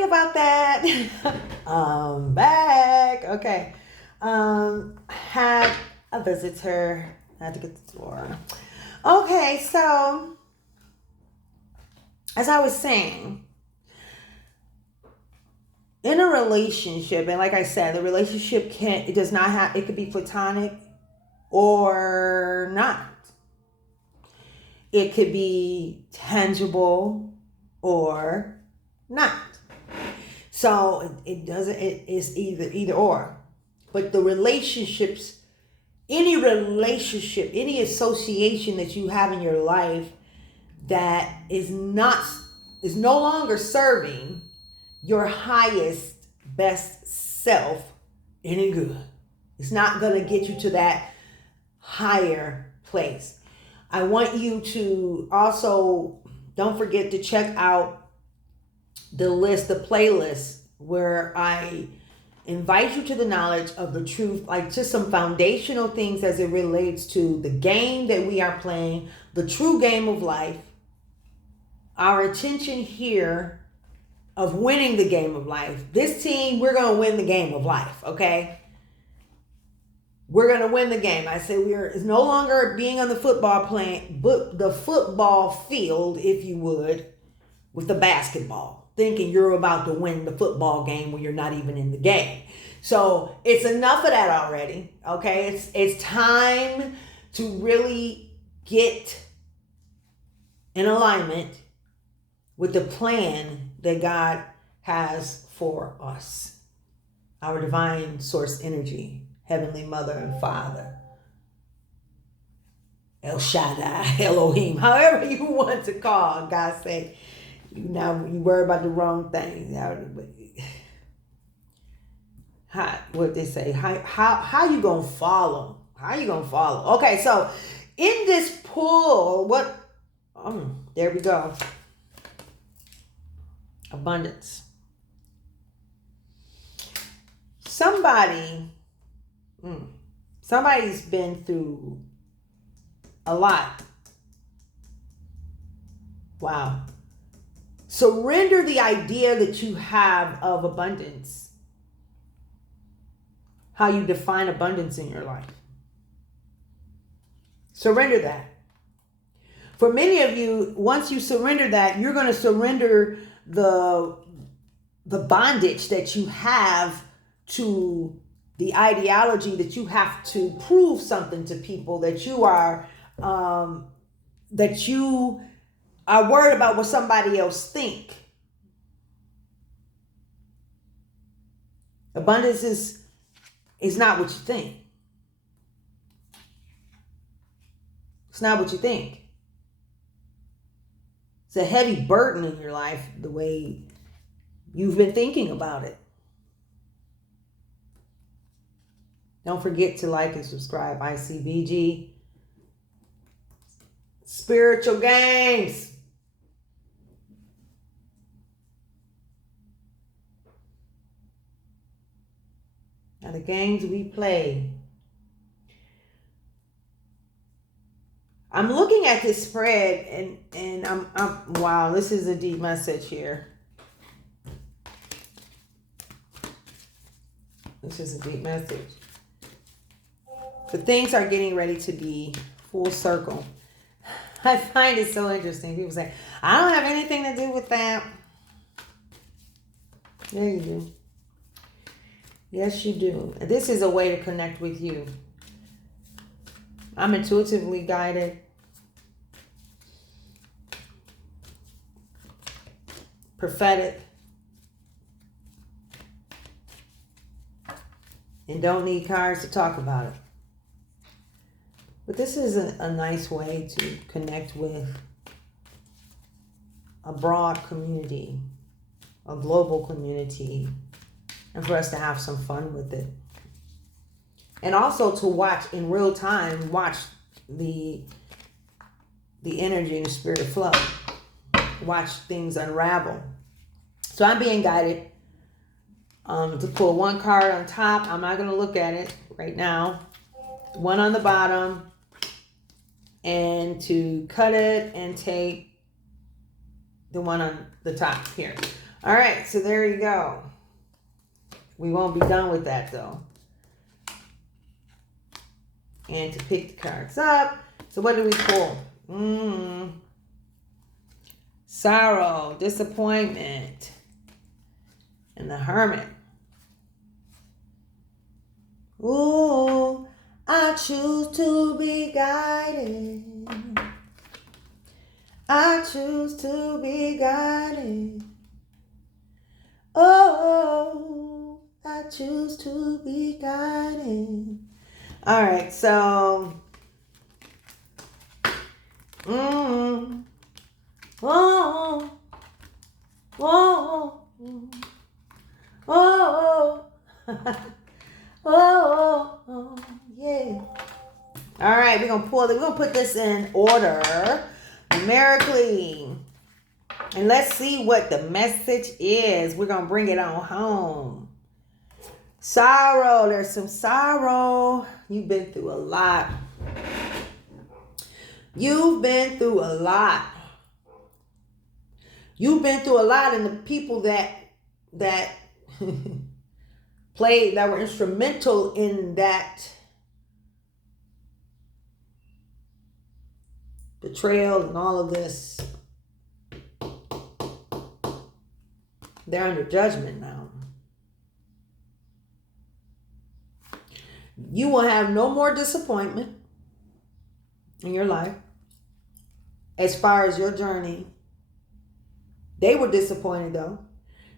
sorry about that. I'm back. Okay. Had a visitor. I had to get the door. Okay, so as I was saying, in a relationship, and like I said, the relationship it could be platonic or not. It could be tangible or not. So it's either or. But the relationships, any relationship, any association that you have in your life that is no longer serving your highest, best self any good. It's not going to get you to that higher place. I want you to also, don't forget to check out the playlist where I invite you to the knowledge of the truth, like just some foundational things as it relates to the game that we are playing, the true game of life, our intention here of winning the game of life. This team, we're going to win the game of life, okay? We're going to win the game. I say it's no longer being on the football field, if you would, with the basketball, thinking you're about to win the football game when you're not even in the game. So it's enough of that already, okay? It's time to really get in alignment with the plan that God has for us, our divine source energy, Heavenly Mother and Father, El Shaddai, Elohim, however you want to call. God say, now you worry about the wrong thing. What they say? How you gonna follow? How you gonna follow? Okay, so in this pull, there we go. Abundance. Somebody's been through a lot. Wow. Surrender the idea that you have of abundance. How you define abundance in your life. Surrender that. For many of you, once you surrender that, you're going to surrender the bondage that you have to the ideology that you have to prove something to people, that you are worried about what somebody else think. Abundance is not what you think. It's not what you think. It's a heavy burden in your life, the way you've been thinking about it. Don't forget to like and subscribe. ICBG Spiritual Games. Now the games we play. I'm looking at this spread and I'm wow, this is a deep message here. This is a deep message. But things are getting ready to be full circle. I find it so interesting. People say, I don't have anything to do with that. Yeah, you do. Yes, you do. This is a way to connect with you. I'm intuitively guided. Prophetic. And don't need cards to talk about it. But this is a nice way to connect with a broad community, a global community, and for us to have some fun with it. And also to watch in real time, watch the energy and the spirit flow. Watch things unravel. So I'm being guided to pull one card on top. I'm not going to look at it right now. One on the bottom. And to cut it and take the one on the top here. All right, so there you go. We won't be done with that though. And to pick the cards up. So what do we pull? Sorrow, disappointment, and the Hermit. Ooh, I choose to be guided. I choose to be guided. Oh, I choose to be guided. All right, so, oh, oh, oh, oh, oh, yeah. All right, we're gonna pull it. We're gonna put this in order numerically, and let's see what the message is. We're gonna bring it on home. Sorrow. There's some sorrow. You've been through a lot. You've been through a lot. You've been through a lot, and the people that played, that were instrumental in that betrayal and all of this, they're under judgment now. You will have no more disappointment in your life as far as your journey. They were disappointed though.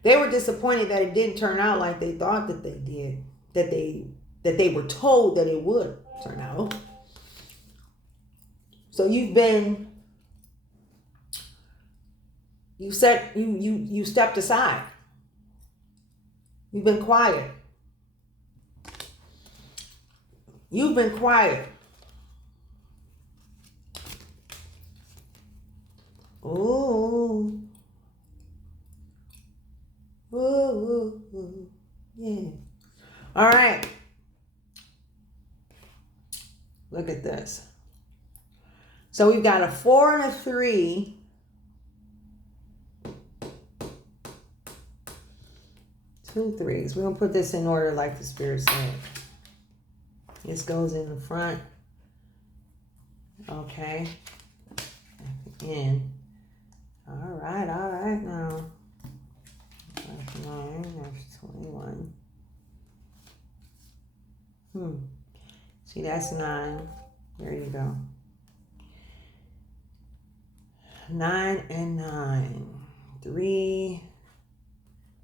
They were disappointed that it didn't turn out like they thought that they did, that they were told that it would turn out. So you stepped aside. You've been quiet. You've been quiet. Ooh. Ooh. Yeah. All right. Look at this. So we've got a 4 and a 3. Two threes. We're going to put this in order like the Spirit said. This goes in the front. Okay. In. All right now. That's 9, that's 21. See, that's 9. There you go. 9 and 9. 3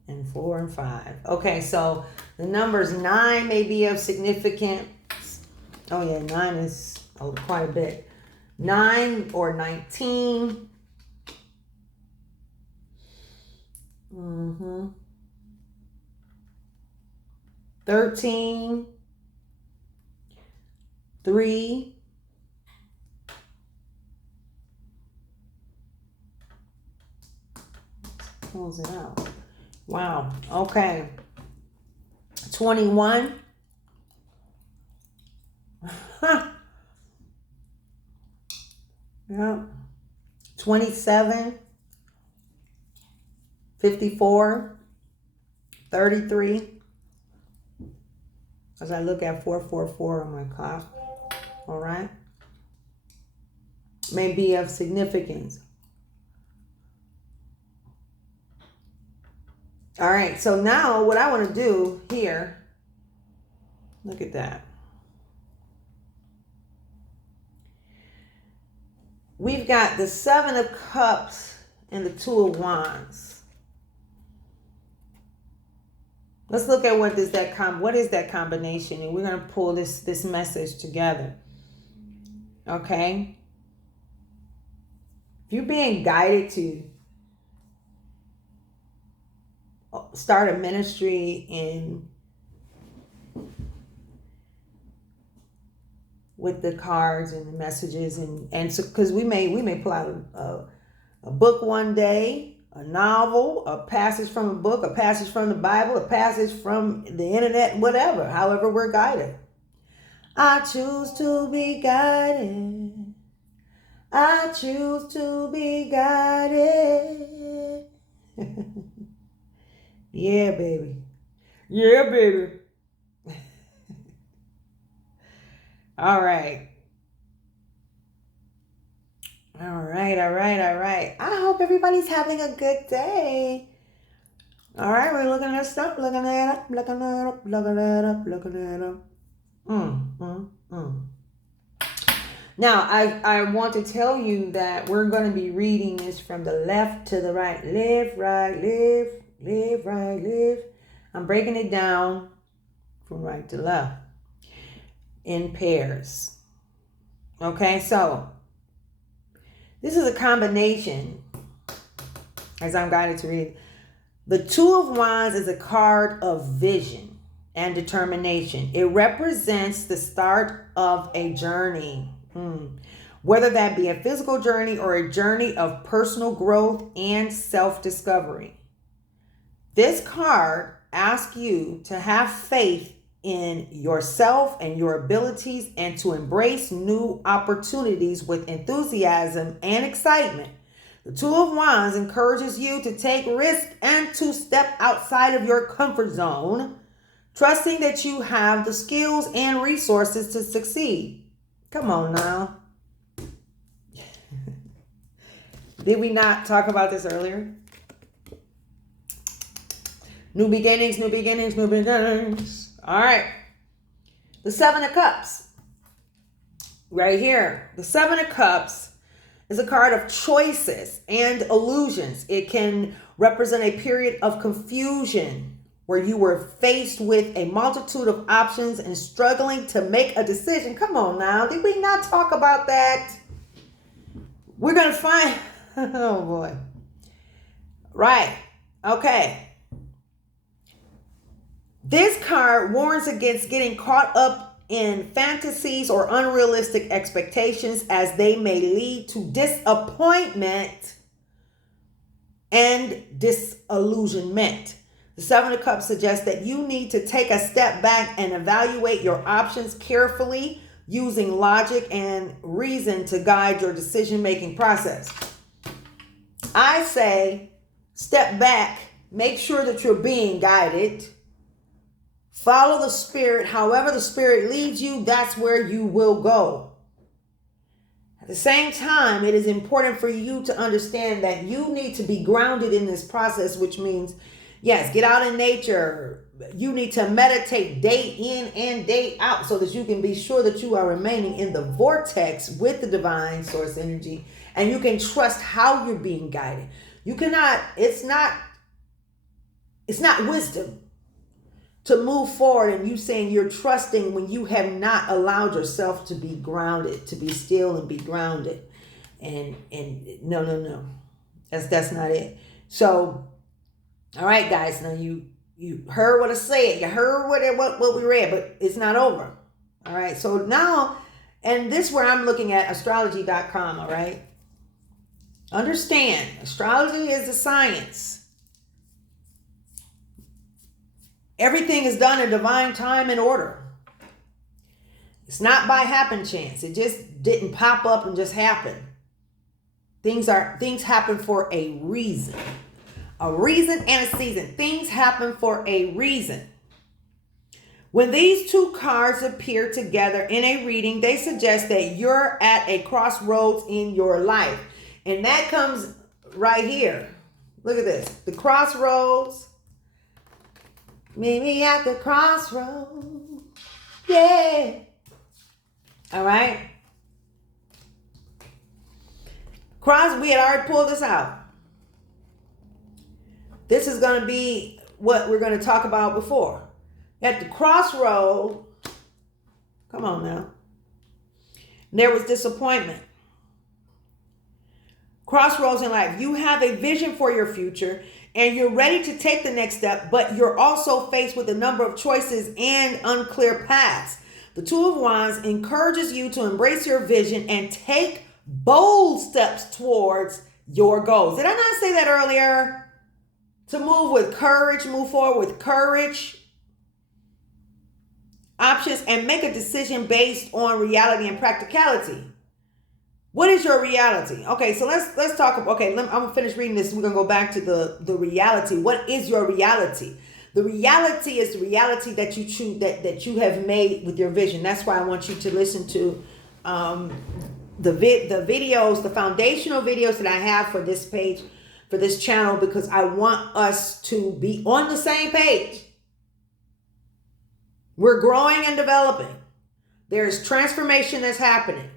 and 4 and 5. Okay, so the numbers 9 may be of significance. Oh yeah, 9 is quite a bit. 9 or 19. 13. 3. Close it out. Wow. Okay. 21. Yeah. 27. 54. 33. As I look at 444 on my clock. All right. May be of significance. All right, so now what I want to do here, look at that. We've got the 7 of Cups and the 2 of Wands. Let's look at what is that combination, and we're going to pull this message together. Okay? If you're being guided to start a ministry with the cards and the messages, and so because we may pull out a book one day, a novel, a passage from a book, a passage from the Bible, a passage from the internet, whatever, however we're guided. I choose to be guided. I choose to be guided. Yeah, baby. Yeah, baby. All right. All right, all right, all right. I hope everybody's having a good day. All right, we're looking at stuff, looking at up, looking at up, looking at up, looking at up. Mm. Now, I want to tell you that we're going to be reading this from the left to the right. Live, right, live, live, right, live. I'm breaking it down from right to left in pairs. Okay, so this is a combination, as I'm guided to read. The Two of Wands is a card of vision and determination. It represents the start of a journey, whether that be a physical journey or a journey of personal growth and self-discovery. This card asks you to have faith in yourself and your abilities and to embrace new opportunities with enthusiasm and excitement. The Two of Wands encourages you to take risks and to step outside of your comfort zone, trusting that you have the skills and resources to succeed. Come on now. Did we not talk about this earlier? New beginnings, new beginnings, new beginnings. All right. The Seven of Cups. Right here. The Seven of Cups is a card of choices and illusions. It can represent a period of confusion where you were faced with a multitude of options and struggling to make a decision. Come on now. Did we not talk about that? We're going to find... Oh, boy. Right. Okay. This card warns against getting caught up in fantasies or unrealistic expectations as they may lead to disappointment and disillusionment. The Seven of Cups suggests that you need to take a step back and evaluate your options carefully, using logic and reason to guide your decision-making process. I say, step back, make sure that you're being guided. Follow the Spirit. However the Spirit leads you, that's where you will go. At the same time, it is important for you to understand that you need to be grounded in this process, which means, yes, get out in nature. You need to meditate day in and day out so that you can be sure that you are remaining in the vortex with the divine source energy and you can trust how you're being guided. You cannot, it's not wisdom to move forward and you saying you're trusting when you have not allowed yourself to be grounded, to be still and be grounded. And no. That's not it. So, all right, guys, now you heard what I said. You heard what we read, but it's not over. All right. So now, and this is where I'm looking at astrology.com, all right? Understand, astrology is a science. Everything is done in divine time and order. It's not by happen chance. It just didn't pop up and just happen. Things happen for a reason. A reason and a season. Things happen for a reason. When these two cards appear together in a reading, they suggest that you're at a crossroads in your life. And that comes right here. Look at this. The crossroads. Meet me at the crossroads. Yeah. All right. We had already pulled this out. This is going to be what we're going to talk about before. At the crossroad, come on now. There was disappointment. Crossroads in life. You have a vision for your future and you're ready to take the next step, but you're also faced with a number of choices and unclear paths. The Two of Wands encourages you to embrace your vision and take bold steps towards your goals. Did I not say that earlier? To move with courage, move forward with courage, options, and make a decision based on reality and practicality. What is your reality? Okay, so let's talk. Okay, I'm gonna finish reading this. We're gonna go back to the reality. What is your reality? The reality is the reality that you choose, that you have made with your vision. That's why I want you to listen to the videos, the foundational videos that I have for this page, for this channel, because I want us to be on the same page. We're growing and developing. There's transformation that's happening.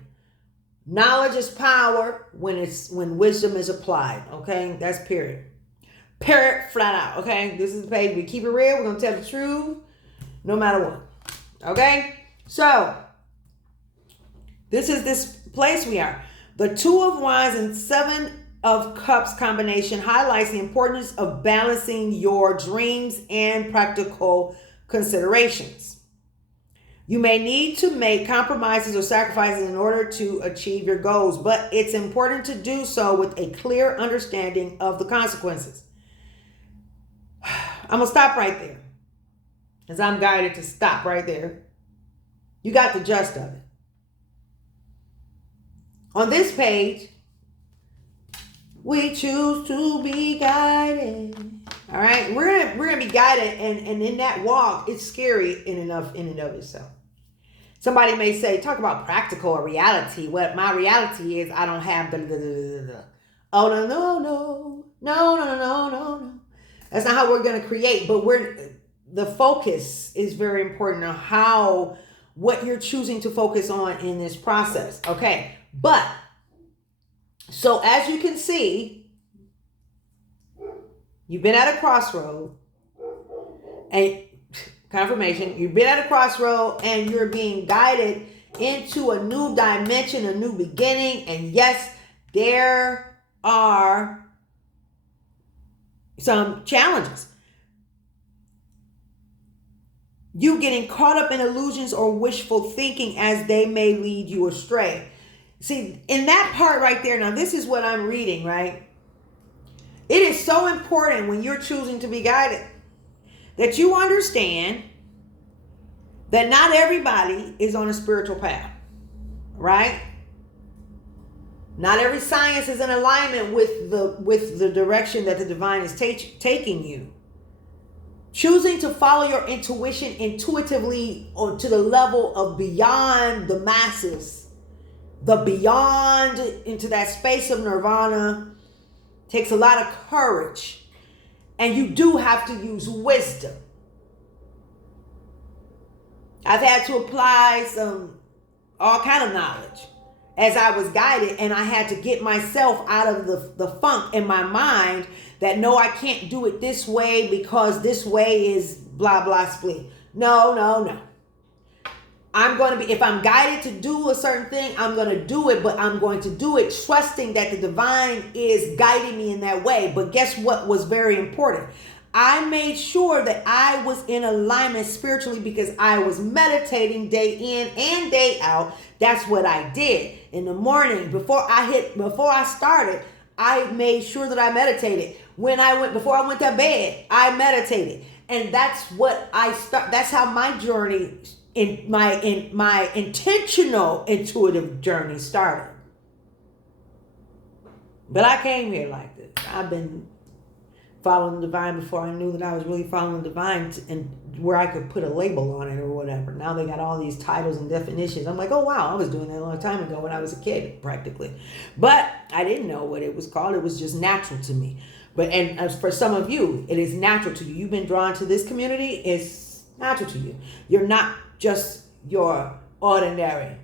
Knowledge is power when wisdom is applied. Okay, that's period. Period, flat out. Okay, this is the page. We keep it real. We're gonna tell the truth, no matter what. Okay, so this is this place we are. The Two of Wands and Seven of Cups combination highlights the importance of balancing your dreams and practical considerations. You may need to make compromises or sacrifices in order to achieve your goals, but it's important to do so with a clear understanding of the consequences. I'm going to stop right there, as I'm guided to stop right there. You got the gist of it. On this page, we choose to be guided. All right, we're gonna be guided, and in that walk, it's scary in and of itself. Somebody may say, talk about practical or reality. What my reality is, I don't have the. Oh no. That's not how we're gonna create. But the focus is very important on what you're choosing to focus on in this process. Okay, but so as you can see, you've been at a crossroad, and confirmation, you've been at a crossroad and you're being guided into a new dimension, a new beginning. And yes, there are some challenges. You getting caught up in illusions or wishful thinking as they may lead you astray. See, in that part right there, now this is what I'm reading, right? It is so important when you're choosing to be guided that you understand that not everybody is on a spiritual path, right? Not every science is in alignment with the direction that the divine is taking you. Choosing to follow your intuition intuitively or to the level of beyond the masses, the beyond into that space of nirvana, takes a lot of courage. And you do have to use wisdom. I've had to apply all kind of knowledge as I was guided, and I had to get myself out of the funk in my mind that no, I can't do it this way because this way is blah, blah, split. No. I'm going to be, if I'm guided to do a certain thing, I'm going to do it, but I'm going to do it trusting that the divine is guiding me in that way. But guess what was very important? I made sure that I was in alignment spiritually because I was meditating day in and day out. That's what I did in the morning. Before I started, I made sure that I meditated. Before I went to bed, I meditated. And that's what that's how my journey in my intentional intuitive journey started. But I came here like this. I've been following the divine before I knew that I was really following the divine, and where I could put a label on it or whatever. Now they got all these titles and definitions. I'm like, oh wow, I was doing that a long time ago when I was a kid, practically. But I didn't know what it was called. It was just natural to me. And as for some of you, it is natural to you. You've been drawn to this community. It's natural to you. You're not just your ordinary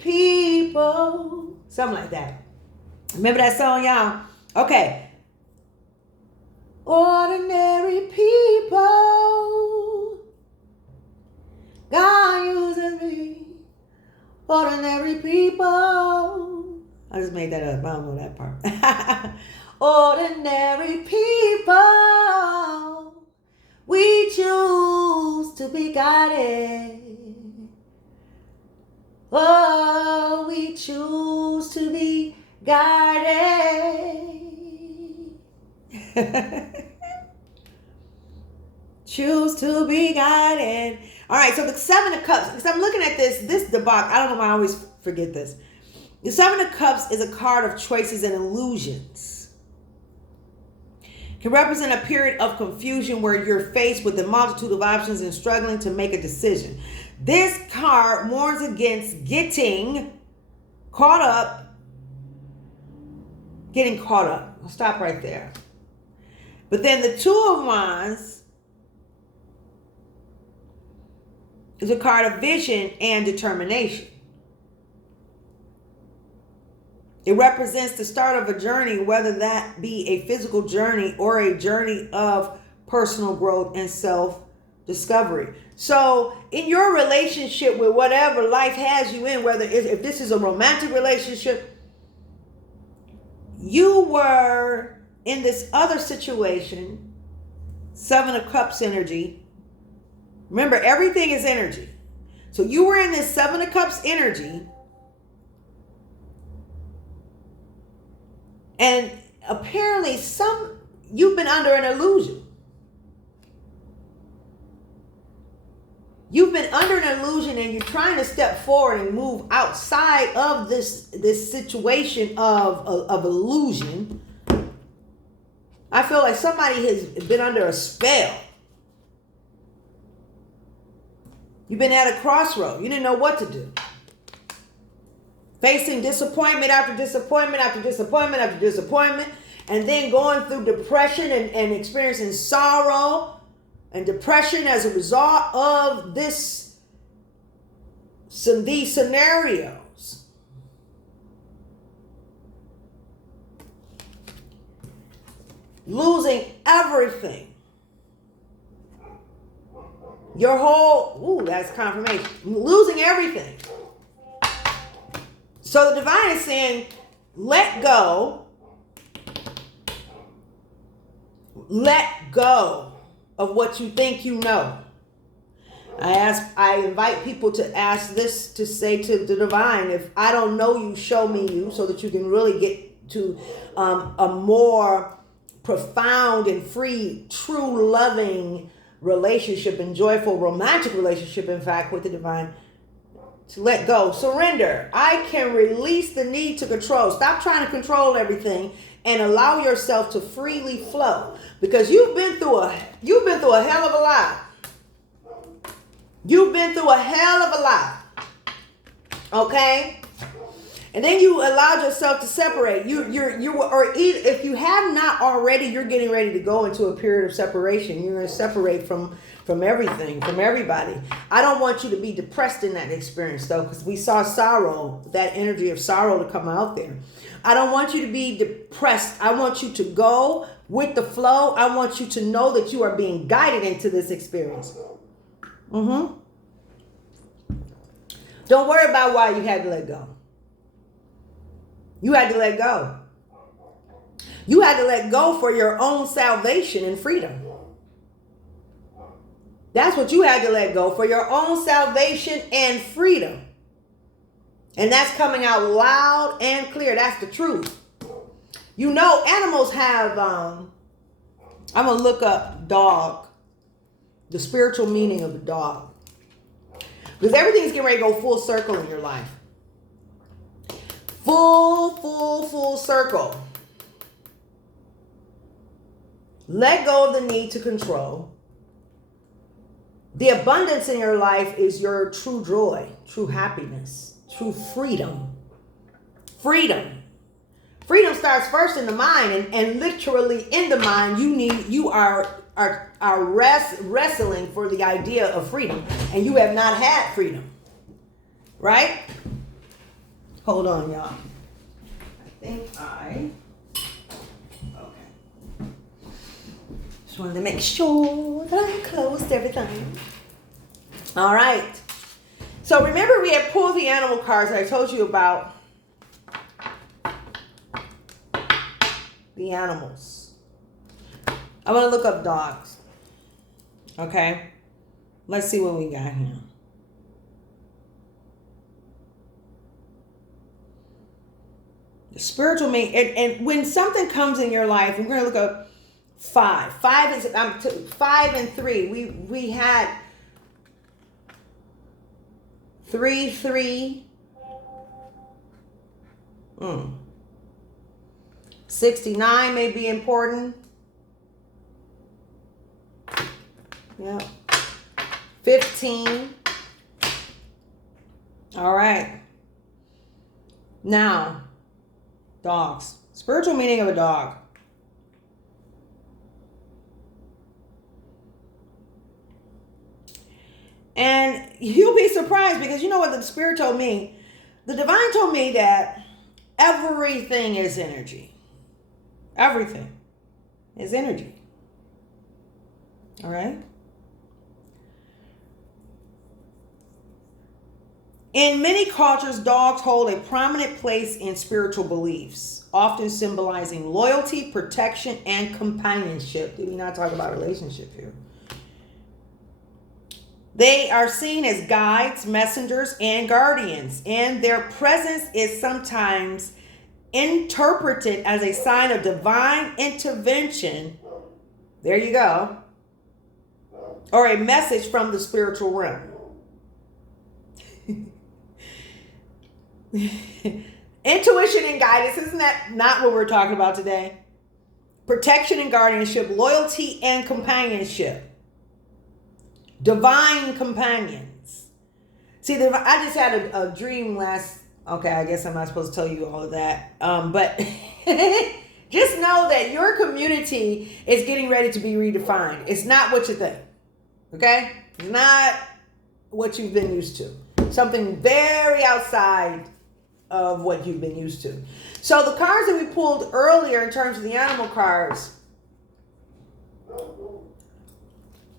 people. Something like that. Remember that song, y'all? Okay. Ordinary people, God uses me. Ordinary people. I just made that up. I don't know that part. Ordinary people, we choose to be guided. Oh, we choose to be guided. Choose to be guided. All right, so the Seven of Cups, because I'm looking at this debacle. I don't know why I always forget this. The Seven of Cups is a card of choices and illusions. It can represent a period of confusion where you're faced with a multitude of options and struggling to make a decision. This card warns against getting caught up. I'll stop right there. But then the Two of Wands is a card of vision and determination. It represents the start of a journey, whether that be a physical journey or a journey of personal growth and self-discovery. So in your relationship with whatever life has you in, whether if this is a romantic relationship, you were in this other situation, Seven of Cups energy. Remember, everything is energy. So you were in this Seven of Cups energy, and apparently you've been under an illusion. You've been under an illusion and you're trying to step forward and move outside of this situation of illusion. I feel like somebody has been under a spell. You've been at a crossroad. You didn't know what to do. Facing disappointment after disappointment after disappointment after disappointment, and then going through depression and experiencing sorrow and depression as a result of these scenarios. Losing everything. Your whole, that's confirmation. Losing everything. So the divine is saying, let go. Let go of what you think you know. I invite people to ask this, to say to the divine, if I don't know you, show me you, so that you can really get to a more profound and free, true, loving relationship and joyful romantic relationship, in fact, with the divine. To let go, surrender. I can release the need to control. Stop trying to control everything and allow yourself to freely flow, because you've been through a hell of a lot. You've been through a hell of a lot. Okay? And then you allowed yourself to separate. If you have not already, you're getting ready to go into a period of separation. You're going to separate from everything, from everybody. I don't want you to be depressed in that experience, though, because we saw sorrow, that energy of sorrow to come out there. I don't want you to be depressed. I want you to go with the flow. I want you to know that you are being guided into this experience. Don't worry about why you had to let go. You had to let go. You had to let go for your own salvation and freedom. That's what you had to let go, for your own salvation and freedom. And that's coming out loud and clear. That's the truth. You know, animals have, I'm going to look up dog, the spiritual meaning of the dog. Because everything's getting ready to go full circle in your life. Full circle. Let go of the need to control. The abundance in your life is your true joy, true happiness, true freedom. Freedom starts first in the mind, and literally in the mind, you are wrestling for the idea of freedom, and you have not had freedom, right? Hold on, y'all. Okay. Just wanted to make sure that I closed everything. All right. So remember, we had pulled the animal cards that I told you about. The animals. I'm going to look up dogs. Okay. Let's see what we got here. The spiritual meaning, and when something comes in your life, we're going to look up 5. 5 is 5 and 3. We had 3, 69 may be important. Yep. 15. All right. Now, dogs. Spiritual meaning of a dog. And you'll be surprised because you know what the Spirit told me? The Divine told me that everything is energy. Everything is energy. All right? In many cultures, dogs hold a prominent place in spiritual beliefs, often symbolizing loyalty, protection, and companionship. Did we not talk about relationship here? They are seen as guides, messengers, and guardians, and their presence is sometimes interpreted as a sign of divine intervention. There you go. Or a message from the spiritual realm. Intuition and guidance, isn't that not what we're talking about today? Protection and guardianship, loyalty and companionship. Divine companions. See, I just had a dream okay, I guess I'm not supposed to tell you all of that. But just know that your community is getting ready to be redefined. It's not what you think. Okay? It's not what you've been used to. Something very outside of what you've been used to. So the cards that we pulled earlier in terms of the animal cards,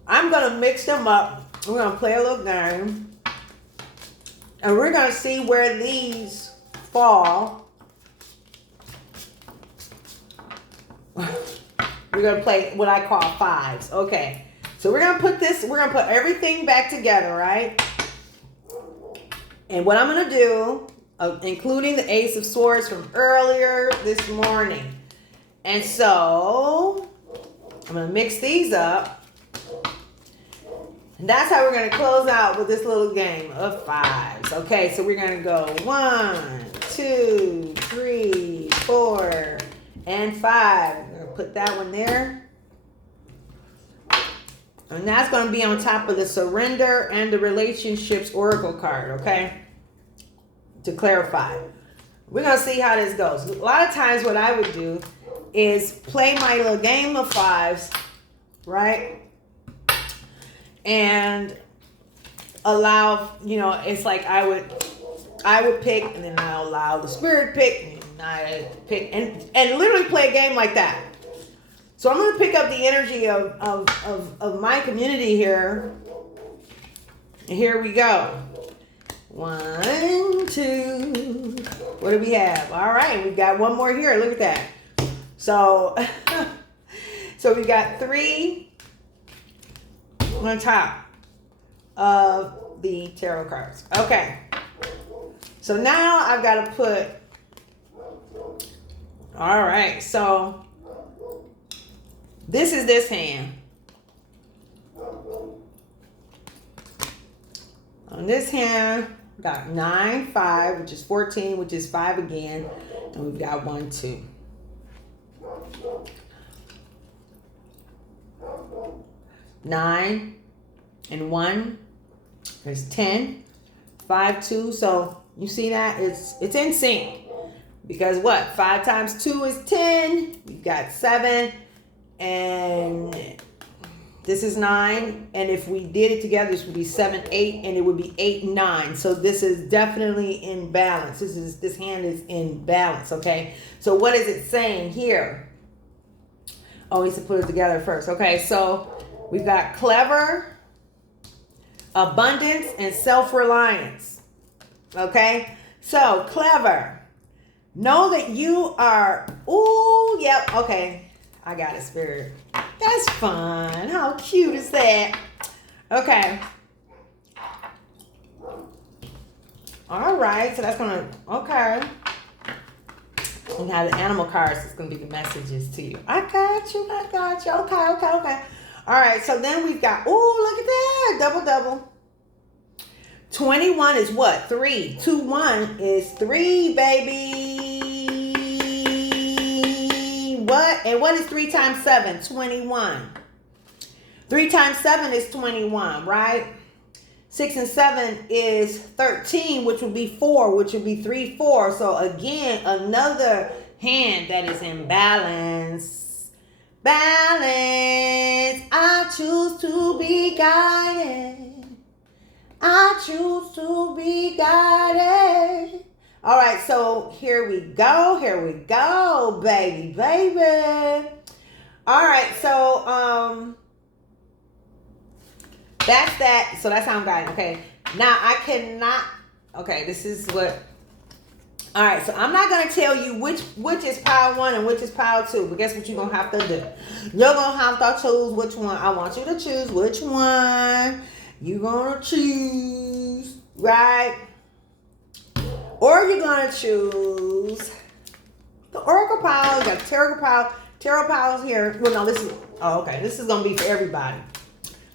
I'm going to mix them up. We're going to play a little game. And we're going to see where these fall. We're going to play what I call fives. Okay. So we're going to put everything back together, right? And what I'm going to do, including the Ace of Swords from earlier this morning. And so I'm going to mix these up. And that's how we're going to close out with this little game of fives. Okay, so we're going to go 1, 2, 3, 4, and 5. I'm going to put that one there. And that's going to be on top of the Surrender and the Relationships Oracle card, okay? To clarify. We're going to see how this goes. A lot of times what I would do is play my little game of fives, right? And allow, it's like I would pick, and then I'll allow the Spirit pick, and I pick, and literally play a game like that. So I'm going to pick up the energy of my community here. And here we go. 1, 2. What do we have? All right, we've got one more here. Look at that. So we got 3 on top of the tarot cards. Okay. So now I've got to put, all right, so this is this hand. On this hand, we got 9, 5, which is 14, which is 5 again, and we've got 1, 2. Nine and 1 is 10. 5, 2. So you see that it's in sync, because what? 5 times 2 is 10. We've got 7, and this is 9. And if we did it together, this would be 7, 8, and it would be 8, 9. So this is definitely in balance. This hand is in balance. Okay. So what is it saying here? Oh, we need to put it together first. Okay. So we've got clever, abundance, and self-reliance. Okay? So, clever. Know that you are, ooh, yep, okay. I got it, Spirit. That's fun. How cute is that? Okay. All right, so that's going to, okay. And now the animal cards is going to be the messages to you. I got you. Okay. All right, so then we've got, ooh, look at that, double. 21 is what? 3. 2, 1 is 3, baby. what? And what is 3 times 7? 21. 3 times 7 is 21, right? 6 and 7 is 13, which would be 4, which would be 3, 4. So again, another hand that is in balance. Balance. I choose to be guided. I choose to be guided. All right, so here we go, baby. All right, so that's that. So that's how I'm guiding. Okay. Now I cannot. Okay, this is what. All right. So I'm not gonna tell you which is pile 1 and which is pile 2. But guess what you're gonna have to do? You're gonna have to choose which one. I want you to choose which one you're gonna choose, right? Or you're gonna choose the oracle pile. You got tarot piles here. Well, no, this is. Oh, okay. This is gonna be for everybody.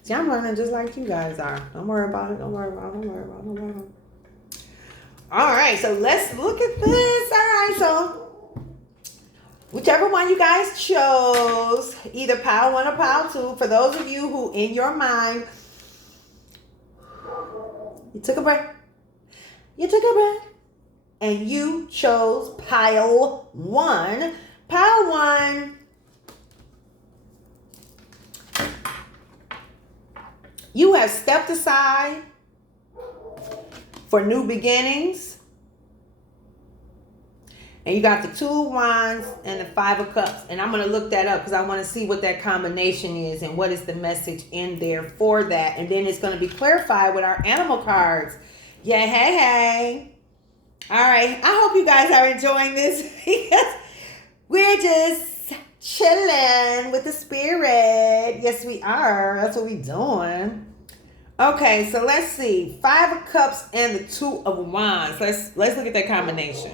See, I'm learning just like you guys are. Don't worry about it. All right, so let's look at this. All right, so whichever one you guys chose, either pile 1 or pile 2, for those of you who in your mind, you took a breath, and you chose pile 1. Pile 1. You have stepped aside for new beginnings. And you got the 2 of Wands and the 5 of Cups. And I'm going to look that up because I want to see what that combination is and what is the message in there for that. And then it's going to be clarified with our animal cards. Yeah, hey. All right. I hope you guys are enjoying this because we're just chilling with the spirit. Yes, we are. That's what we're doing. Okay, so let's see. 5 of Cups and the 2 of Wands. Let's look at that combination.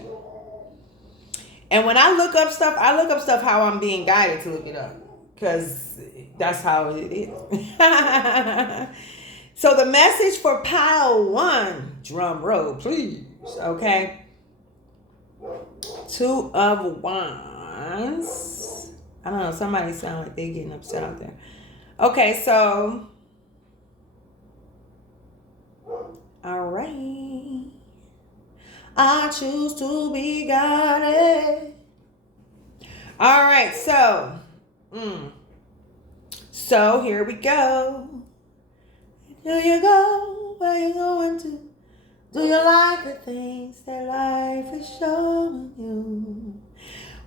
And when I look up stuff how I'm being guided to look it up. Because that's how it is. So the message for pile 1, drum roll, please. Okay. 2 of Wands. I don't know, somebody sound like they're getting upset out there. Okay, so all right. I choose to be guided. All right, so so here we go. Do you go? Where you going to? Do you like the things that life is showing you?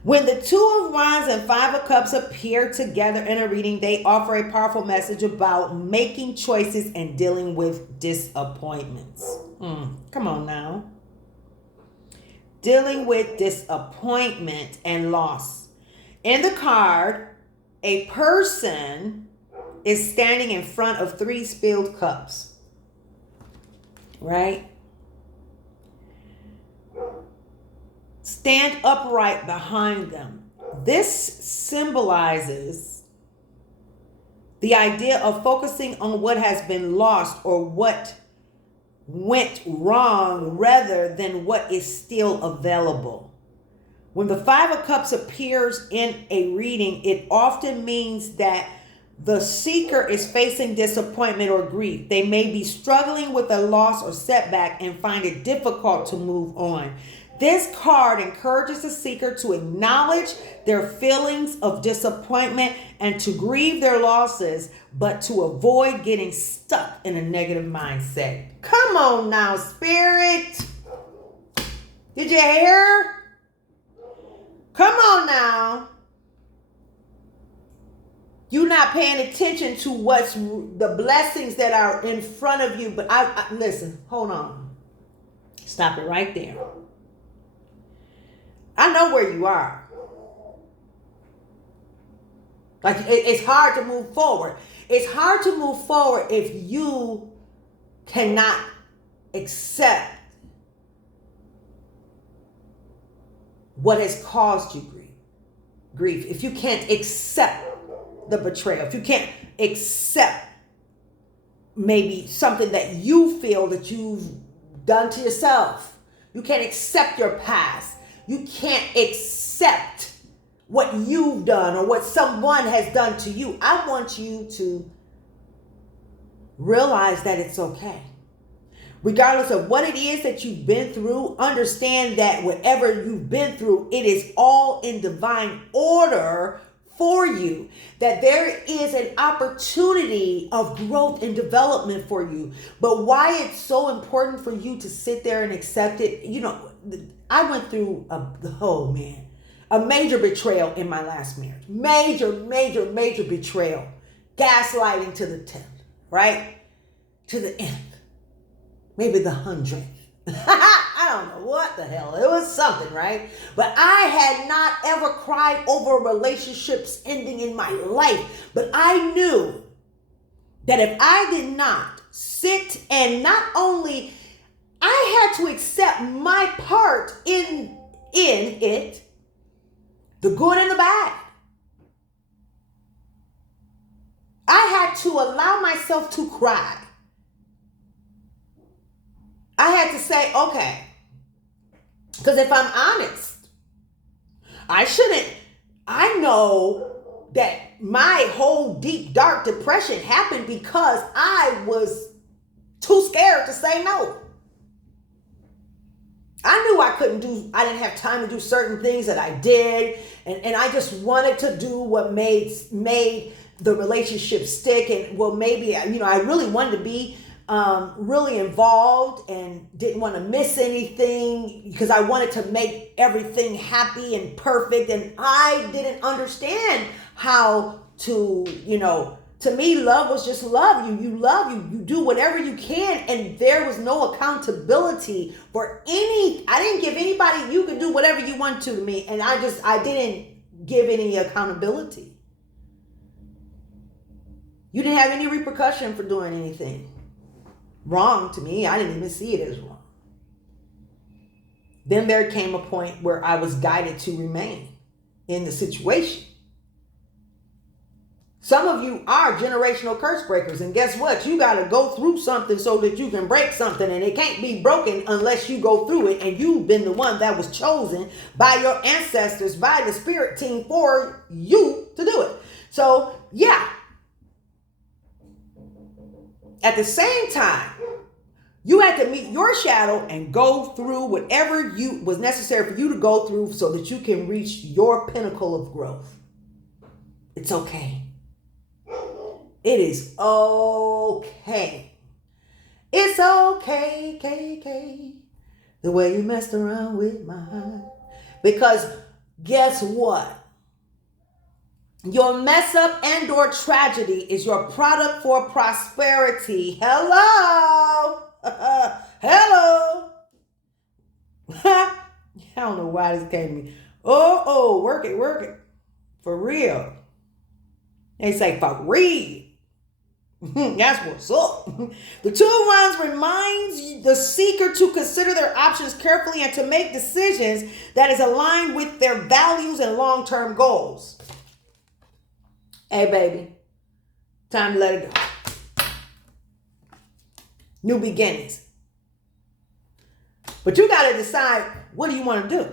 When the 2 of Wands and 5 of Cups appear together in a reading, they offer a powerful message about making choices and dealing with disappointments. Come on now. Dealing with disappointment and loss. In the card, a person is standing in front of 3 spilled cups. Right? Stand upright behind them. This symbolizes the idea of focusing on what has been lost or what went wrong rather than what is still available. When the 5 of Cups appears in a reading, it often means that the seeker is facing disappointment or grief. They may be struggling with a loss or setback and find it difficult to move on. This card encourages the seeker to acknowledge their feelings of disappointment and to grieve their losses, but to avoid getting stuck in a negative mindset. Come on now, Spirit. Did you hear? Come on now. You're not paying attention to what's the blessings that are in front of you. But I listen, hold on. Stop it right there. I know where you are. Like it's hard to move forward. It's hard to move forward if you cannot accept what has caused you grief. If you can't accept the betrayal, if you can't accept maybe something that you feel that you've done to yourself, you can't accept your past. You can't accept what you've done or what someone has done to you. I want you to realize that it's okay. Regardless of what it is that you've been through, understand that whatever you've been through, it is all in divine order for you. That there is an opportunity of growth and development for you. But why it's so important for you to sit there and accept it, you know, I went through a major betrayal in my last marriage. Major betrayal. Gaslighting to the 10th, right? To the nth. Maybe the 100th. I don't know what the hell. It was something, right? But I had not ever cried over relationships ending in my life. But I knew that if I did not sit and not only, I had to accept my part in it, the good and the bad. I had to allow myself to cry. I had to say, okay, because if I'm honest, I know that my whole deep, dark depression happened because I was too scared to say no. I knew I didn't have time to do certain things that I did. And I just wanted to do what made the relationship stick. And well, maybe, you know, I really wanted to be really involved and didn't want to miss anything because I wanted to make everything happy and perfect. And I didn't understand how to, you know, to me, love was just love. You do whatever you can. And there was no accountability for I didn't give anybody, you could do whatever you want to me. And I didn't give any accountability. You didn't have any repercussion for doing anything wrong to me. I didn't even see it as wrong. Then there came a point where I was guided to remain in the situation. Some of you are generational curse breakers, and guess what? You got to go through something so that you can break something, and it can't be broken unless you go through it, and you've been the one that was chosen by your ancestors, by the spirit team for you to do it. So, yeah. At the same time, you had to meet your shadow and go through whatever was necessary for you to go through so that you can reach your pinnacle of growth. It's okay. It is okay. It's okay, K. The way you messed around with my heart. Because guess what? Your mess up and or tragedy is your product for prosperity. Hello. Hello. I don't know why this came to me. Oh, work it. For real. They say for real. That's what's up. The Two of Wands reminds the seeker to consider their options carefully and to make decisions that is aligned with their values and long-term goals. Hey, baby. Time to let it go. New beginnings. But you got to decide, what do you want to do?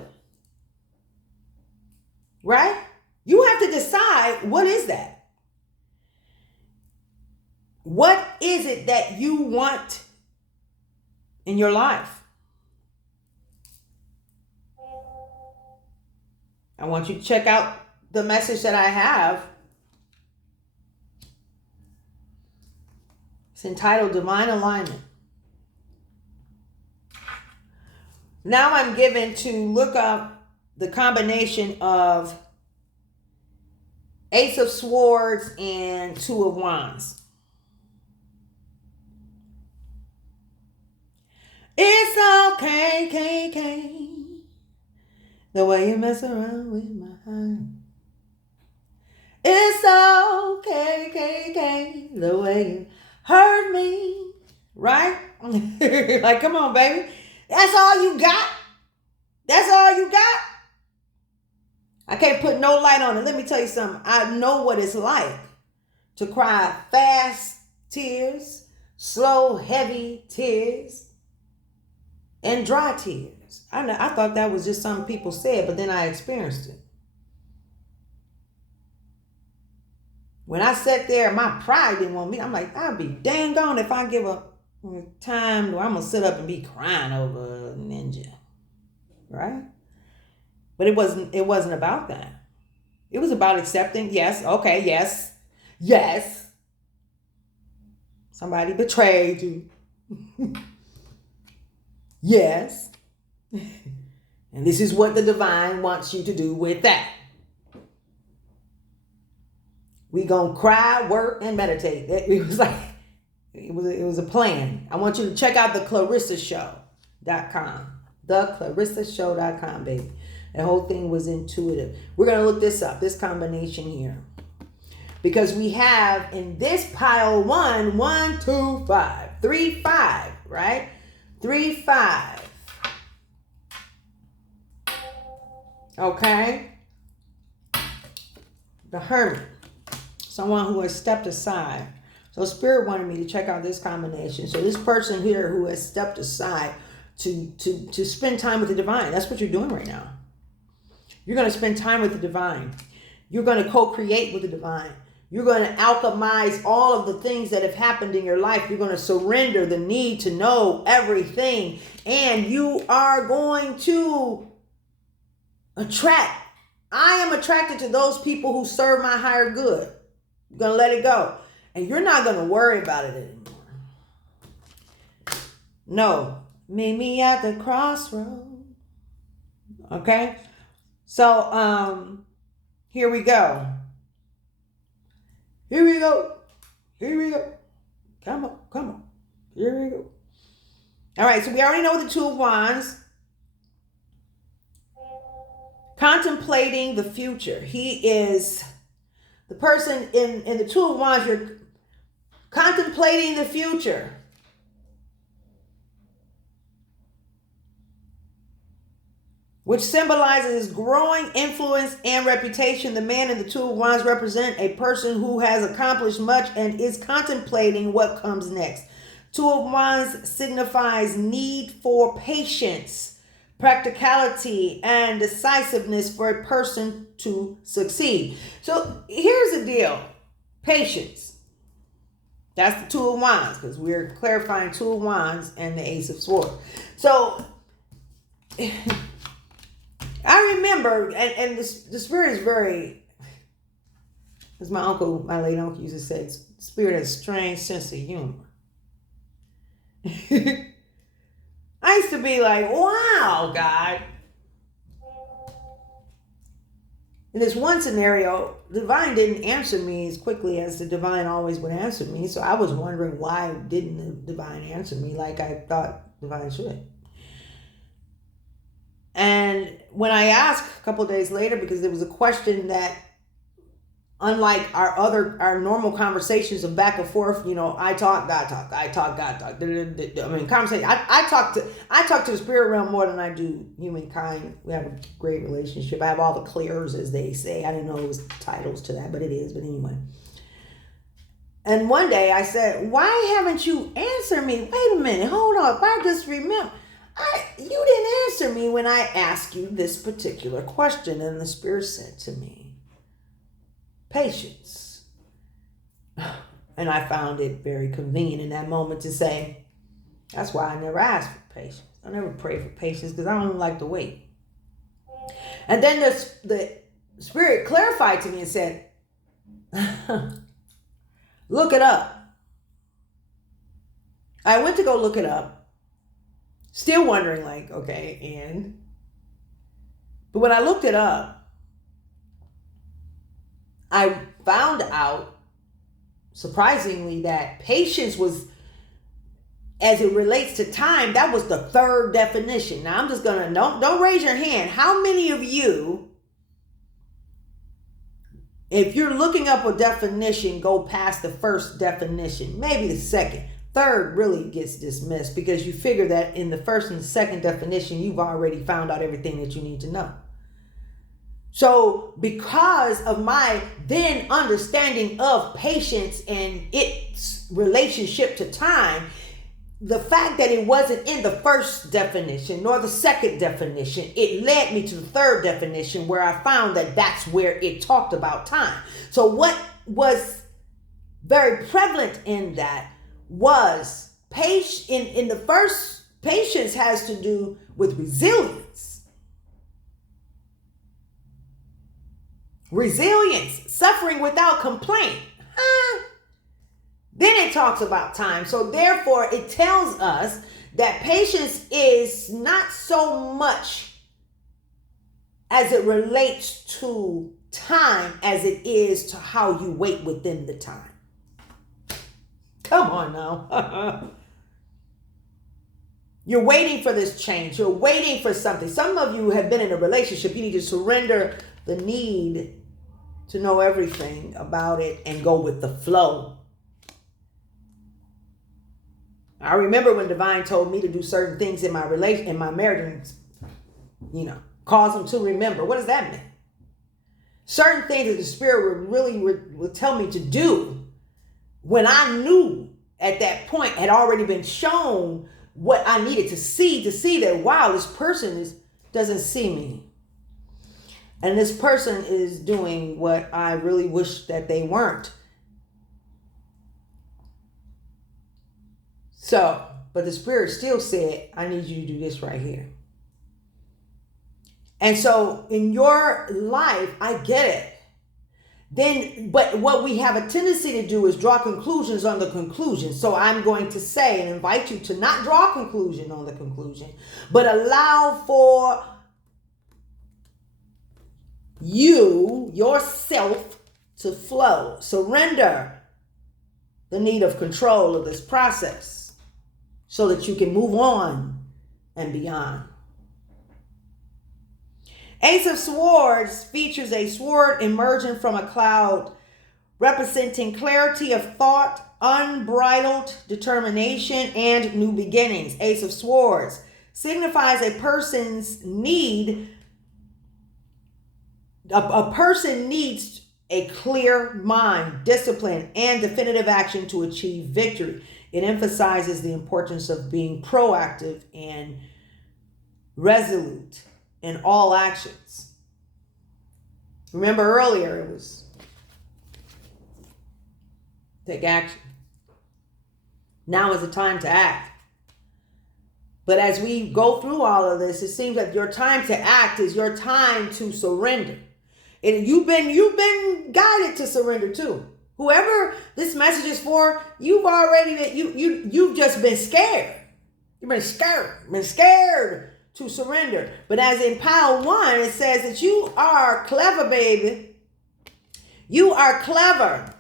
Right? You have to decide, what is that? What is it that you want in your life? I want you to check out the message that I have. It's entitled Divine Alignment. Now I'm given to look up the combination of Ace of Swords and Two of Wands. It's okay, K. The way you mess around with my heart. It's okay, K. The way you hurt me. Right? Like, come on, baby. That's all you got? That's all you got? I can't put no light on it. Let me tell you something. I know what it's like to cry fast tears, slow, heavy tears, and dry tears. I thought that was just something people said, but then I experienced it. When I sat there, my pride didn't want me. I'm like, I'd be dang gone if I give a time where I'm going to sit up and be crying over a ninja. Right? But it wasn't about that. It was about accepting, yes, okay, yes. Somebody betrayed you. Yes. And this is what the divine wants you to do with that. We gonna cry, work, and meditate. It was like, it was a plan. I want you to check out the ClarissaShow.com. TheClarissaShow.com, baby. The whole thing was intuitive. We're gonna look this up, this combination here. Because we have in this pile 1, 1, 2, 5. 3, 5, right? 3, 5. Okay? The Hermit. Someone who has stepped aside. So Spirit wanted me to check out this combination. So this person here who has stepped aside to spend time with the divine. That's what you're doing right now. You're going to spend time with the divine. You're going to co-create with the divine. You're going to alchemize all of the things that have happened in your life. You're going to surrender the need to know everything. And you are going to attract. I am attracted to those people who serve my higher good. You're going to let it go. And you're not going to worry about it anymore. No. Meet me at the crossroad. Okay? So, here we go. Here we go. Come on. Here we go. All right, so we already know the Two of Wands. Contemplating the future. He is the person in the Two of Wands. You're contemplating the future. Which symbolizes growing influence and reputation. The man in the Two of Wands represent a person who has accomplished much and is contemplating what comes next. Two of Wands signifies need for patience, practicality, and decisiveness for a person to succeed. So here's the deal. Patience. That's the Two of Wands, because we're clarifying Two of Wands and the Ace of Swords. So I remember, and the Spirit is very, as my late uncle used to say, Spirit has a strange sense of humor. I used to be like, wow, God. In this one scenario, the divine didn't answer me as quickly as the divine always would answer me. So I was wondering, why didn't the divine answer me like I thought the divine should? And when I asked a couple of days later, because there was a question that, unlike our normal conversations of back and forth, I talk, God talk, I talk, God talk. I mean, conversation. I talk to the spirit realm more than I do humankind. We have a great relationship. I have all the clears, as they say. I didn't know it was titles to that, but it is. But anyway. And one day I said, why haven't you answered me? Wait a minute, hold up. I just remember. You didn't answer me when I asked you this particular question. And the Spirit said to me, patience. And I found it very convenient in that moment to say, that's why I never ask for patience. I never pray for patience because I don't like to wait. And then the Spirit clarified to me and said, look it up. I went to go look it up. Still wondering, like, okay, but when I looked it up, I found out, surprisingly, that patience was, as it relates to time, that was the third definition. Now, I'm just going to, don't raise your hand. How many of you, if you're looking up a definition, go past the first definition, maybe the second? Third really gets dismissed because you figure that in the first and the second definition, you've already found out everything that you need to know. So because of my then understanding of patience and its relationship to time, the fact that it wasn't in the first definition nor the second definition, it led me to the third definition where I found that that's where it talked about time. So what was very prevalent in that was in the first, patience has to do with resilience. Resilience, suffering without complaint. Then it talks about time. So therefore, it tells us that patience is not so much as it relates to time as it is to how you wait within the time. Come on now. You're waiting for this change. You're waiting for something. Some of you have been in a relationship. You need to surrender the need to know everything about it and go with the flow. I remember when Divine told me to do certain things in my marriage, and, cause them to remember. What does that mean? Certain things that the Spirit would tell me to do when I knew at that point had already been shown what I needed to see that, wow, this person doesn't see me. And this person is doing what I really wish that they weren't. So, but the Spirit still said, I need you to do this right here. And so in your life, I get it. But what we have a tendency to do is draw conclusions on the conclusion. So I'm going to say and invite you to not draw a conclusion on the conclusion, but allow for yourself to flow. Surrender the need of control of this process so that you can move on and beyond. Ace of Swords features a sword emerging from a cloud, representing clarity of thought, unbridled determination, and new beginnings. Ace of Swords signifies a person's need. A person needs a clear mind, discipline, and definitive action to achieve victory. It emphasizes the importance of being proactive and resolute in all actions. Remember earlier it was take action. Now is the time to act. But as we go through all of this, it seems that your time to act is your time to surrender. And you've been guided to surrender too. Whoever this message is for, you've just been scared. You've been scared to surrender. But as in pile 1, it says that you are clever, baby. You are clever.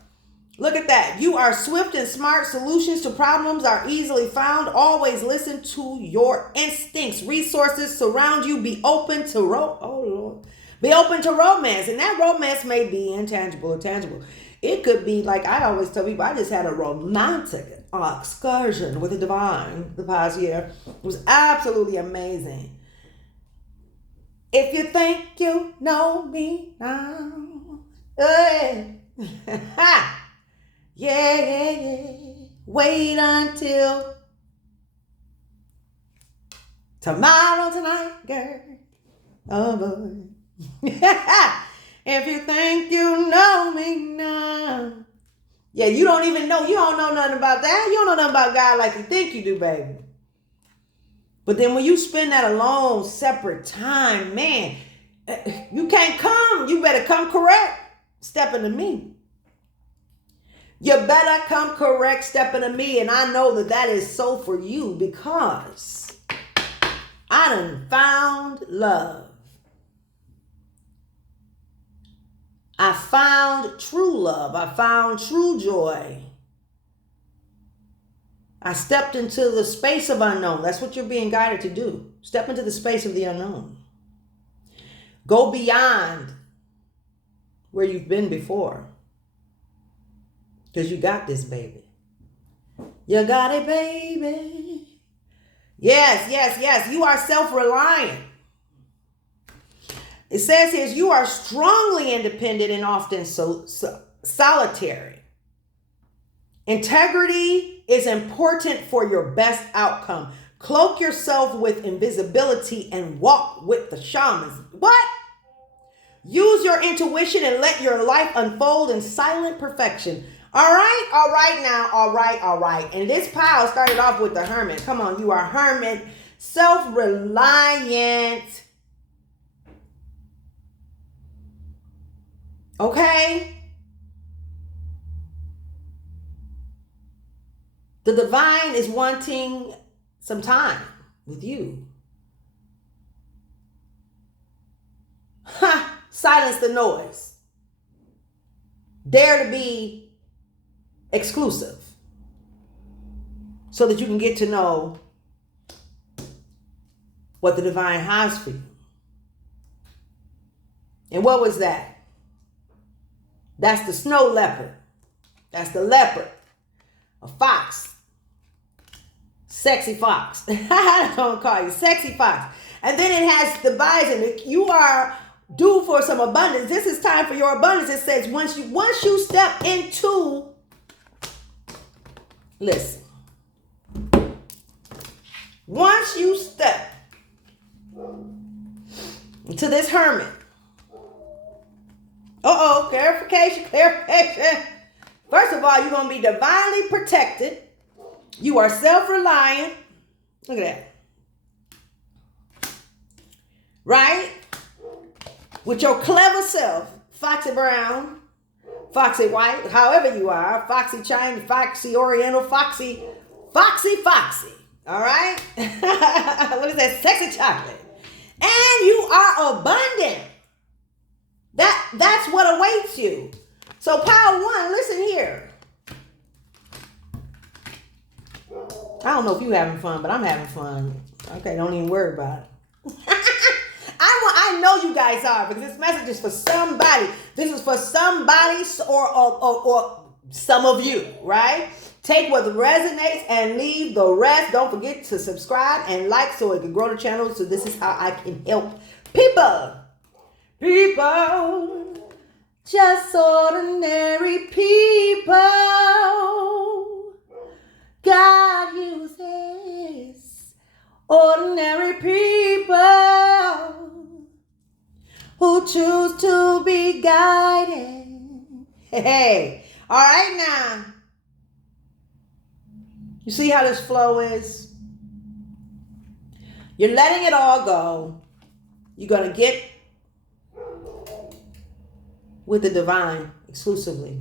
Look at that. You are swift and smart. Solutions to problems are easily found. Always listen to your instincts. Resources surround you. Be open to Be open to romance. And that romance may be intangible or tangible. It could be, like I always tell people, I just had a romantic excursion with the Divine the past year. It was absolutely amazing. If you think you know me now, yeah. Wait until tomorrow tonight, girl. Oh boy. If you think you know me now. Yeah, you don't know nothing about that. You don't know nothing about God like you think you do, baby. But then when you spend that alone, separate time, man, you can't come. You better come correct. Step into me. You better come correct, step into me. And I know that is so for you because I done found love. I found true love. I found true joy. I stepped into the space of unknown. That's what you're being guided to do. Step into the space of the unknown. Go beyond where you've been before. Because you got this, baby. You got it, baby. Yes. You are self-reliant. It says here, you are strongly independent and often solitary. Integrity is important for your best outcome. Cloak yourself with invisibility and walk with the shamans. What? Use your intuition and let your life unfold in silent perfection. All right now, all right. And this pile started off with the Hermit. Come on, you are Hermit, self-reliant. Okay? The divine is wanting some time with you. Ha! Silence the noise. Dare to be exclusive so that you can get to know what the divine has for you. And what was that? That's the snow leopard. That's the leopard. A fox. Sexy fox. I'm going to call you sexy fox. And then it has the bison. You are due for some abundance. This is time for your abundance. It says once you step into, listen. Once you step into this Hermit. Clarification. First of all, you're going to be divinely protected. You are self-reliant. Look at that. Right? With your clever self, Foxy Brown, Foxy White, however you are, Foxy Chinese, Foxy Oriental, Foxy. All right? What is that? Sexy chocolate. And you are abundant. That's what awaits you. So pile one, listen here. I don't know if you're having fun, but I'm having fun. Okay, don't even worry about it. I know you guys are, because this message is for somebody. This is for somebody or some of you, right? Take what resonates and leave the rest. Don't forget to subscribe and like so it can grow the channel. So this is how I can help people. People. Just ordinary people. God uses ordinary people who choose to be guided. Hey, all right now. You see how this flow is? You're letting it all go. You're going to get with the divine exclusively.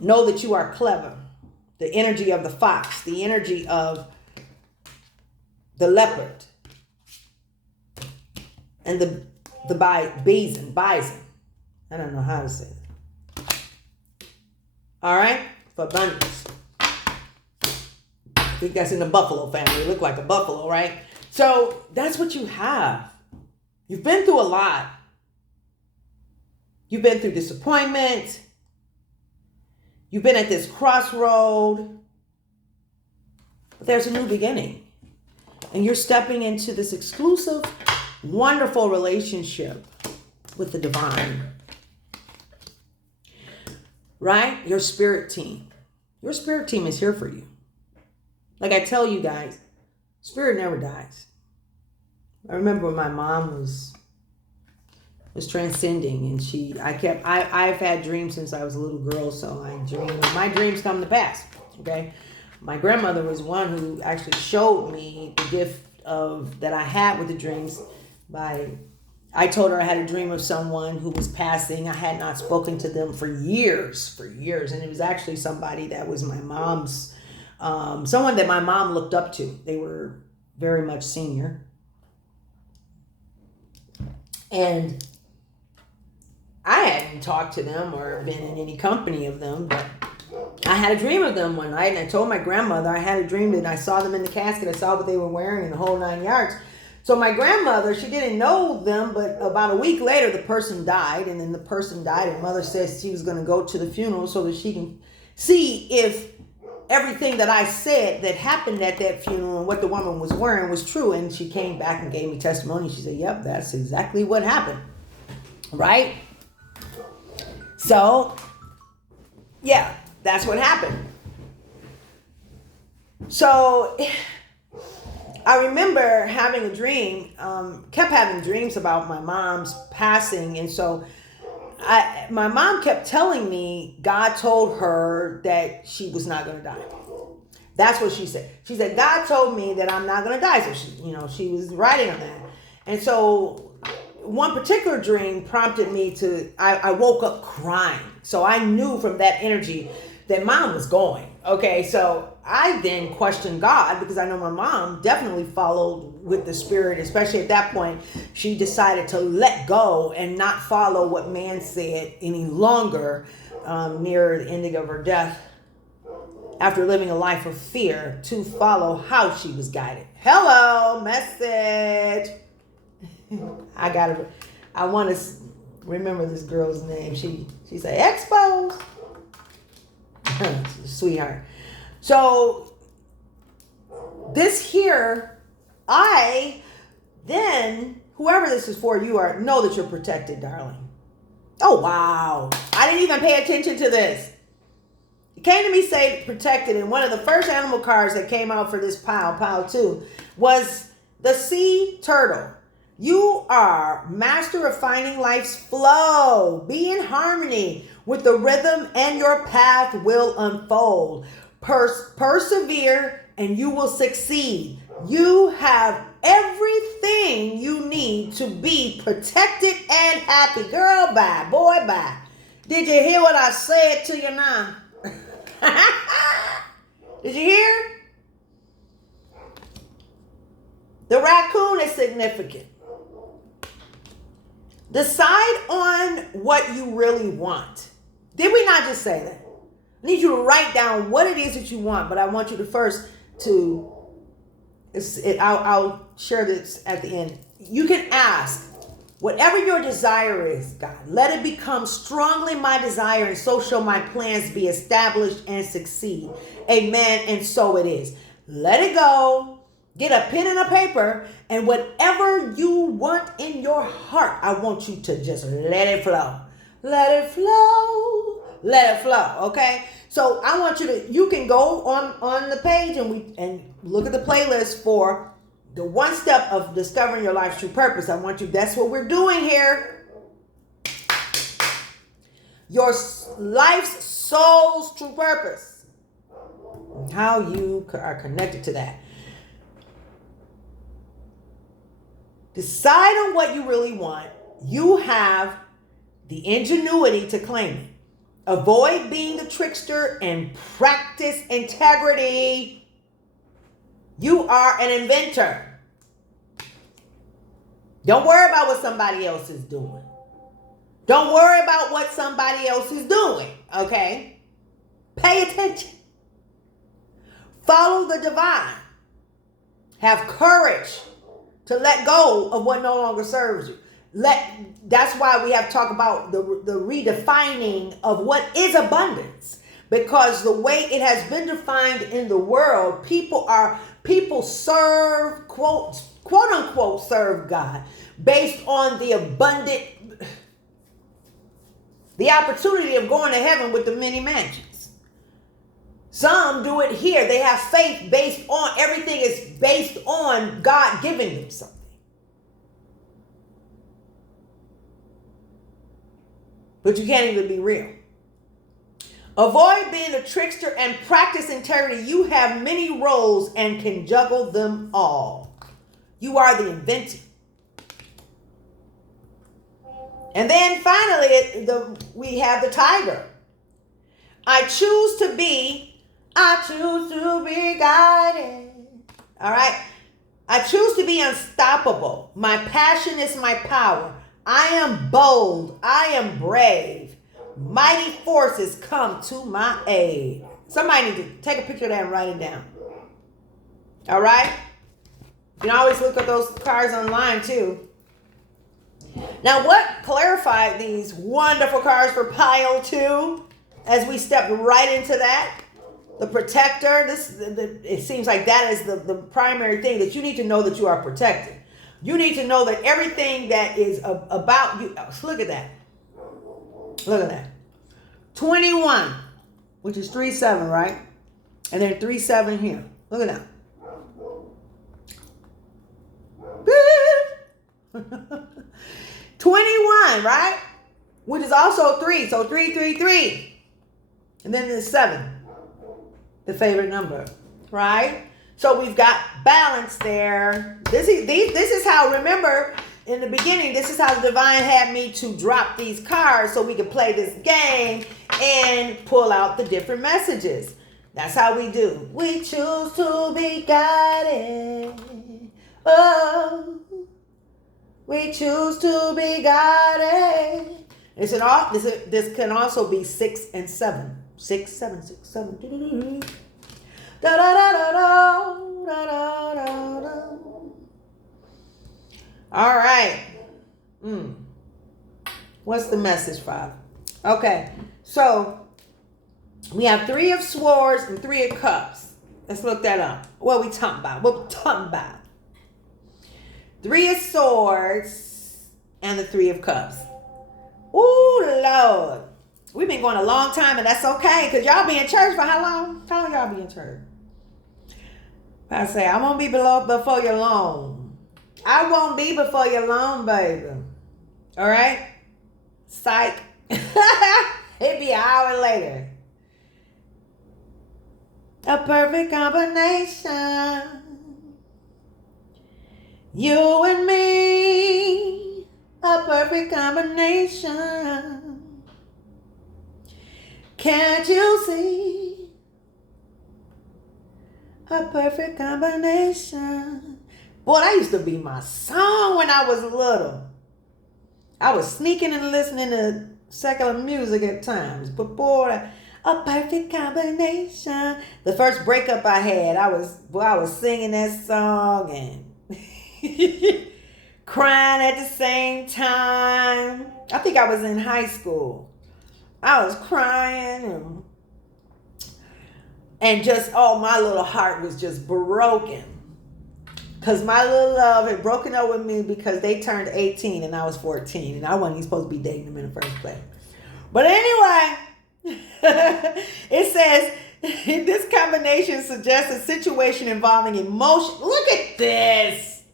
Know that you are clever. The energy of the fox, the energy of the leopard, and the bison. I don't know how to say it. All right? For abundance. I think that's in the buffalo family. It look like a buffalo, right? So that's what you have. You've been through a lot. You've been through disappointment. You've been at this crossroad. But there's a new beginning. And you're stepping into this exclusive, wonderful relationship with the divine. Right? Your spirit team. Your spirit team is here for you. Like I tell you guys, spirit never dies. I remember when my mom was transcending, and I've had dreams since I was a little girl, so I dream. My dreams come to pass. Okay. My grandmother was one who actually showed me the gift that I had with the dreams. I told her I had a dream of someone who was passing. I had not spoken to them for years, and it was actually somebody that was my mom's, someone that my mom looked up to. They were very much senior, and I hadn't talked to them or been in any company of them, but I had a dream of them one night, and I told my grandmother I had a dream that I saw them in the casket. I saw what they were wearing in the whole 9 yards. So my grandmother, she didn't know them, but about a week later, the person died, and then the person died, and mother says she was going to go to the funeral so that she can see if everything that I said that happened at that funeral and what the woman was wearing was true. And she came back and gave me testimony. She said, yep, that's exactly what happened. Right? So, yeah, that's what happened. So, I remember having a dream, kept having dreams about my mom's passing. And so my mom kept telling me God told her that she was not going to die. That's what she said. She said, God told me that I'm not going to die. So she was writing on that. And so one particular dream prompted me to, I woke up crying. So I knew from that energy that mom was going. Okay, so I then questioned God because I know my mom definitely followed with the spirit, especially at that point. She decided to let go and not follow what man said any longer near the ending of her death, after living a life of fear, to follow how she was guided. Hello, message. I want to remember this girl's name. She said, Exposed. Sweetheart. So this here, whoever this is for, know that you're protected, darling. Oh, wow. I didn't even pay attention to this. It came to me say protected, and one of the first animal cards that came out for this pile 2, was the sea turtle. You are master of finding life's flow. Be in harmony with the rhythm and your path will unfold. Persevere and you will succeed. You have everything you need to be protected and happy. Girl, bye. Boy, bye. Did you hear what I said to you now? Did you hear? The raccoon is significant. Decide on what you really want. Did we not just say that? I need you to write down what it is that you want, but I want you to first I'll share this at the end. You can ask, whatever your desire is, God, let it become strongly my desire, and so shall my plans be established and succeed. Amen, and so it is. Let it go. Get a pen and a paper, and whatever you want in your heart, I want you to just let it flow. Let it flow. Let it flow, okay? So I want you can go on the page and look at the playlist for the 1 step of discovering your life's true purpose. That's what we're doing here. Your life's soul's true purpose. How you are connected to that. Decide on what you really want. You have the ingenuity to claim it. Avoid being the trickster and practice integrity. You are an inventor. Don't worry about what somebody else is doing. Don't worry about what somebody else is doing, okay? Pay attention. Follow the divine. Have courage to let go of what no longer serves you. That's why we have to talk about the redefining of what is abundance. Because the way it has been defined in the world, people serve, quote unquote, serve God based on the opportunity of going to heaven with the many mansions. Some do it here. They have faith based on, everything is based on God giving them something. But you can't even be real. Avoid being a trickster and practice integrity. You have many roles and can juggle them all. You are the inventor. And then finally, we have the tiger. I choose to be guided. All right. I choose to be unstoppable. My passion is my power. I am bold. I am brave. Mighty forces come to my aid. Somebody need to take a picture of that and write it down. All right? You can always look at those cards online too. Now, what clarified these wonderful cards for pile 2 as we step right into that? The protector. It seems like that is the primary thing, that you need to know that you are protected. You need to know that everything that is about you. Look at that. Look at that. 21, which is 3-7, right? And then 3-7 here. Look at that. 21, right? Which is also 3. So 3, 3, 3. And then there's 7, the favorite number, right? So we've got balance there. This is how, remember, in the beginning, this is how the divine had me to drop these cards so we could play this game and pull out the different messages. That's how we do. We choose to be guided. Oh, we choose to be guided. This can also be 6 and 7. 6, 7, 6, 7. Da, da, da, da, da, da, da, da, da. All right. What's the message, Father? Okay. So we have 3 of Swords and 3 of Cups. Let's look that up. What we talking about? 3 of Swords and the 3 of Cups. Ooh, Lord. We've been going a long time, and that's okay, because y'all be in church for how long? How long y'all be in church? I say, I won't be before you long. I won't be before you long, baby. All right? Psych. It'd be an hour later. A perfect combination. You and me. A perfect combination. Can't you see? A perfect combination. Boy, that used to be my song when I was little. I was sneaking and listening to secular music at times. But boy, a perfect combination. The first breakup I had, I was singing that song and crying at the same time. I think I was in high school. I was crying and just, my little heart was just broken. Because my little love had broken up with me because they turned 18 and I was 14. And I wasn't even supposed to be dating them in the first place. But anyway, it says, this combination suggests a situation involving emotion. Look at this.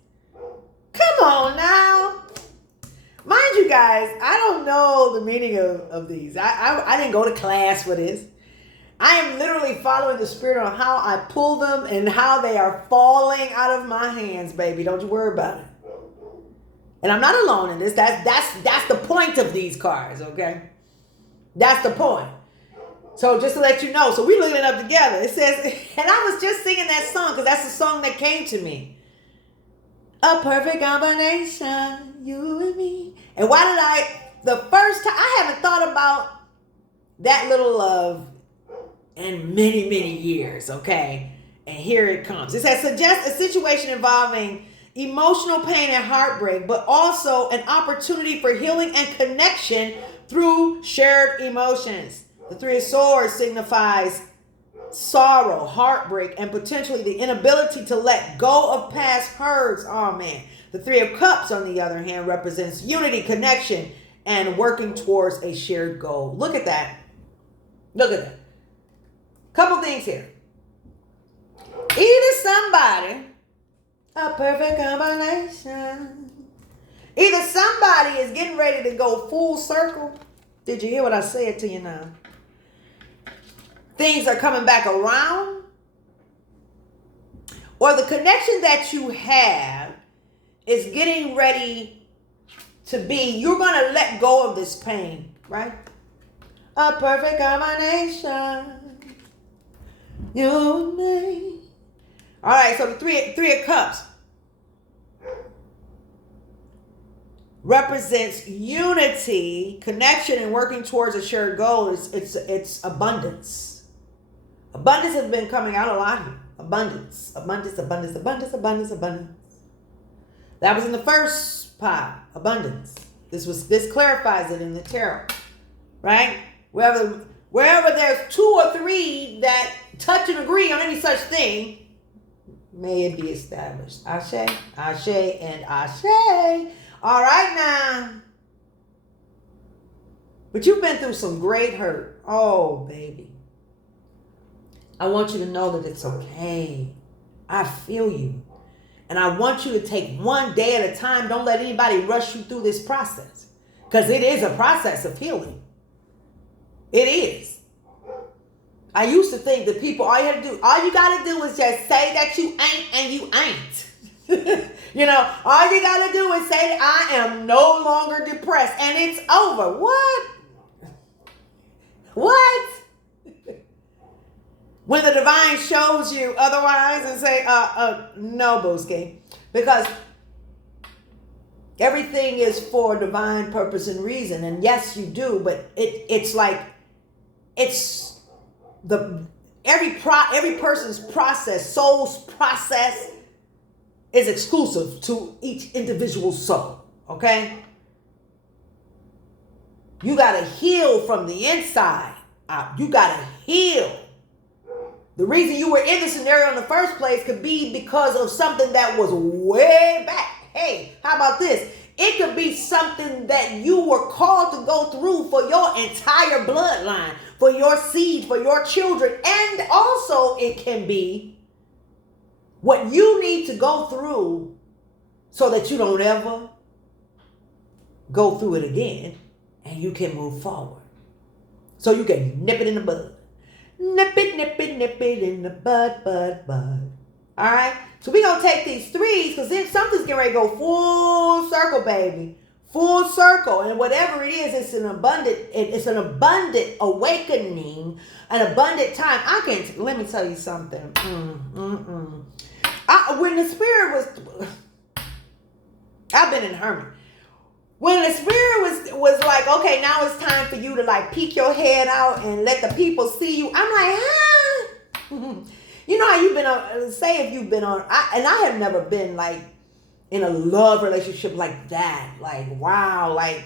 Come on now. Mind you guys, I don't know the meaning of these. I didn't go to class for this. I am literally following the spirit on how I pull them and how they are falling out of my hands, baby. Don't you worry about it. And I'm not alone in this. That's the point of these cards, okay? That's the point. So just to let you know, so we looking it up together. It says, and I was just singing that song because that's the song that came to me. A perfect combination, you and me. And why did the first time, I haven't thought about that little love in many, many years, okay? And here it comes. It says, suggest a situation involving emotional pain and heartbreak, but also an opportunity for healing and connection through shared emotions. The 3 of Swords signifies sorrow, heartbreak, and potentially the inability to let go of past hurts. Oh, man. The 3 of Cups, on the other hand, represents unity, connection, and working towards a shared goal. Look at that. Look at that. Couple things here. Either somebody, a perfect combination. Either somebody is getting ready to go full circle. Did you hear what I said to you now? Things are coming back around. Or the connection that you have is getting ready to be, you're going to let go of this pain, right? A perfect combination. You and me. All right, so the three of Cups represents unity, connection, and working towards a shared goal. It's abundance. Abundance has been coming out a lot here. Abundance. That was in the first pile. Abundance. This clarifies it in the tarot, right? Wherever there's 2 or 3 that touch and agree on any such thing, may it be established. Ashe, ashe, and ashe. All right now. But you've been through some great hurt. Oh, baby. I want you to know that it's okay. I feel you. And I want you to take one day at a time. Don't let anybody rush you through this process. Because it is a process of healing. It is. I used to think that people, all you got to do is just say that you ain't and you ain't. You know, all you got to do is say, I am no longer depressed and it's over. What? What? When the divine shows you otherwise and say, no, Booski. Because everything is for divine purpose and reason. And yes, you do, but it's like, it's every person's process, soul's process is exclusive to each individual soul. Okay? You got to heal from the inside out. You got to heal. The reason you were in the scenario in the first place could be because of something that was way back. Hey, how about this? It could be something that you were called to go through for your entire bloodline, for your seed, for your children. And also it can be what you need to go through so that you don't ever go through it again and you can move forward. So you can nip it in the bud. Nip it in the bud. All right? So we're going to take these threes because then something's getting ready to go full circle, baby. Full circle. And whatever it is, it's an abundant awakening, an abundant time. Let me tell you something. When the spirit was, I've been in hermit. When the spirit was like, okay, now it's time for you to like peek your head out and let the people see you. I'm like, You know how you've been on, say if you've been on, and I have never been like in a love relationship like that. Like, wow, like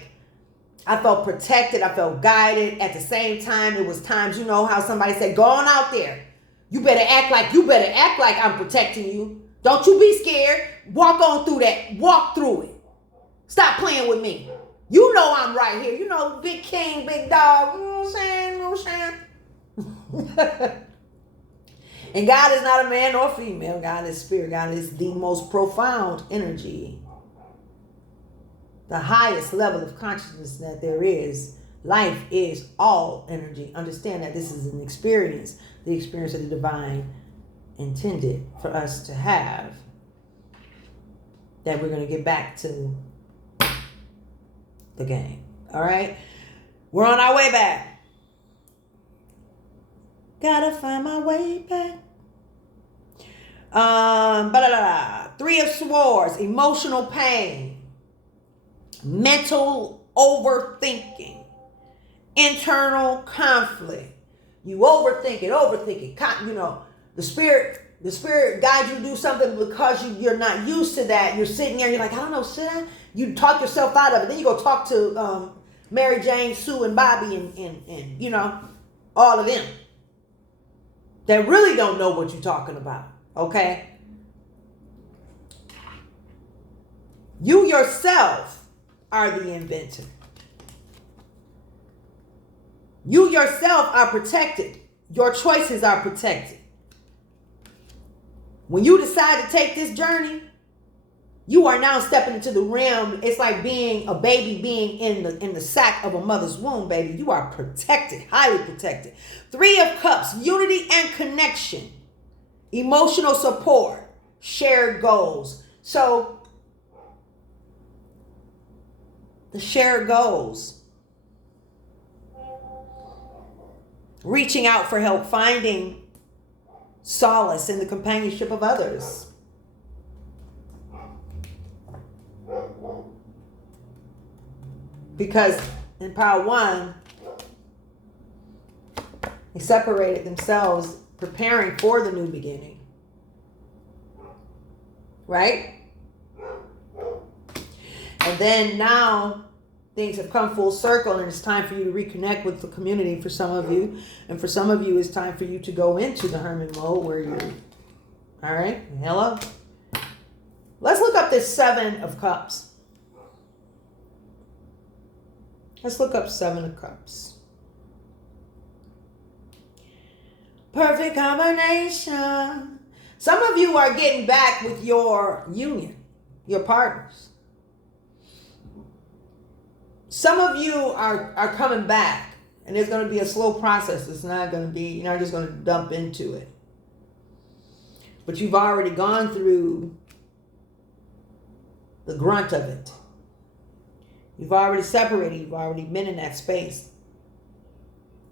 I felt protected. I felt guided. At the same time, it was times, you know how somebody said, go on out there. You better act like I'm protecting you. Don't you be scared. Walk on through that. Walk through it. Stop playing with me. You know I'm right here. You know, big king, big dog. You know what I'm saying? And God is not a man or female. God is spirit. God is the most profound energy. The highest level of consciousness that there is. Life is all energy. Understand that this is an experience. The experience of the divine intended for us to have. That we're going to get back to the game. All right? We're on our way back. Gotta find my way back. Three of Swords, emotional pain, mental overthinking, internal conflict. You overthink it. You know, the spirit guides you to do something because you're not used to that. You're sitting there, you're like, I don't know, should I? You talk yourself out of it. Then you go talk to Mary Jane, Sue, and Bobby, and you know, all of them that really don't know what you're talking about. Okay? You yourself are the inventor. You yourself are protected. Your choices are protected. When you decide to take this journey, you are now stepping into the realm. It's like being a baby being in the sack of a mother's womb, baby. You are protected, highly protected. Three of Cups, unity and connection, emotional support, shared goals. So the shared goals, reaching out for help, finding solace in the companionship of others. Because in Power 1, they separated themselves, preparing for the new beginning. Right? And then now things have come full circle and it's time for you to reconnect with the community for some of you. And for some of you, it's time for you to go into the hermit mode where you're, all right, hello. Let's look up this Seven of Cups. Let's look up Seven of Cups. Perfect combination. Some of you are getting back with your union, your partners. Some of you are coming back, and it's going to be a slow process. It's not going to be, you're not just going to dump into it. But you've already gone through the grunt of it. You've already separated. You've already been in that space.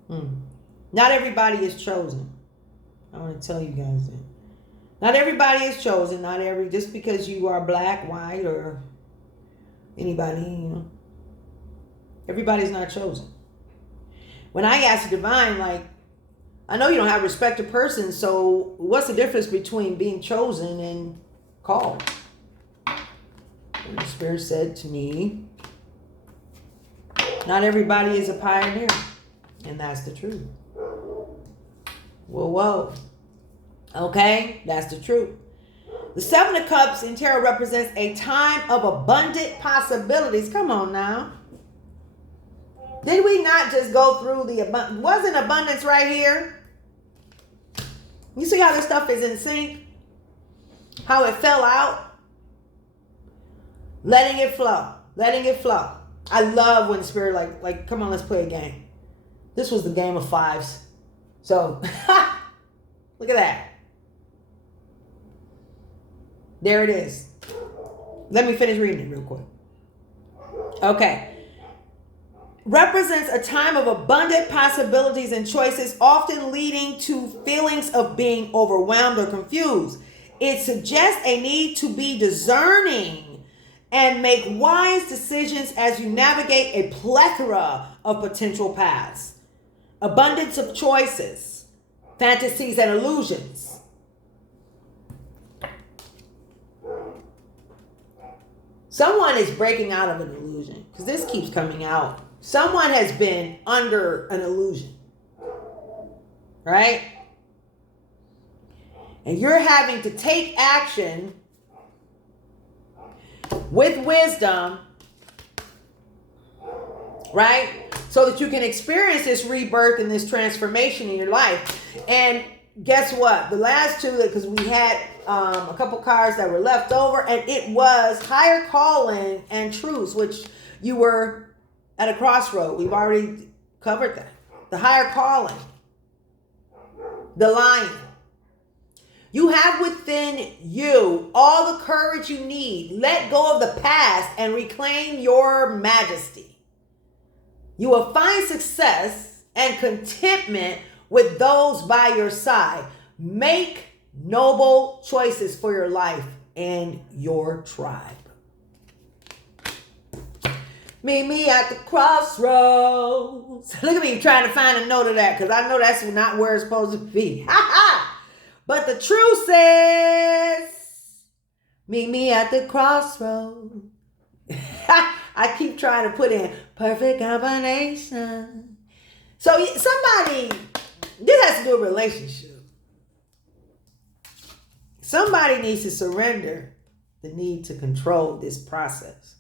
Not everybody is chosen. I want to tell you guys that. Not everybody is chosen. Just because you are black, white, or anybody, everybody's not chosen. When I ask the divine, like, I know you don't have respect to persons, so what's the difference between being chosen and called? And the Spirit said to me, not everybody is a pioneer. And that's the truth. Whoa. Okay, that's the truth. The Seven of Cups in tarot represents a time of abundant possibilities. Come on now. Did we not just go through the abundance? Wasn't abundance right here? You see how this stuff is in sync? How it fell out? Letting it flow. Letting it flow. I love when the Spirit like, come on, let's play a game. This was the game of fives. So, look at that. There it is. Let me finish reading it real quick. Okay. Represents a time of abundant possibilities and choices, often leading to feelings of being overwhelmed or confused. It suggests a need to be discerning and make wise decisions as you navigate a plethora of potential paths. Abundance of choices, fantasies, and illusions. Someone is breaking out of an illusion, because this keeps coming out. Someone has been under an illusion, right? And you're having to take action with wisdom, right? So that you can experience this rebirth and this transformation in your life. And guess what? The last two, because we had a couple cards that were left over, and it was higher calling and truths, which you were at a crossroad. We've already covered that. The higher calling. The lion. You have within you all the courage you need. Let go of the past and reclaim your majesty. You will find success and contentment with those by your side. Make noble choices for your life and your tribe. Meet me at the crossroads. Look at me trying to find a note of that, because I know that's not where it's supposed to be. But the truth says, meet me at the crossroads. I keep trying to put in perfect combination. So somebody, this has to do with relationship. Somebody needs to surrender the need to control this process.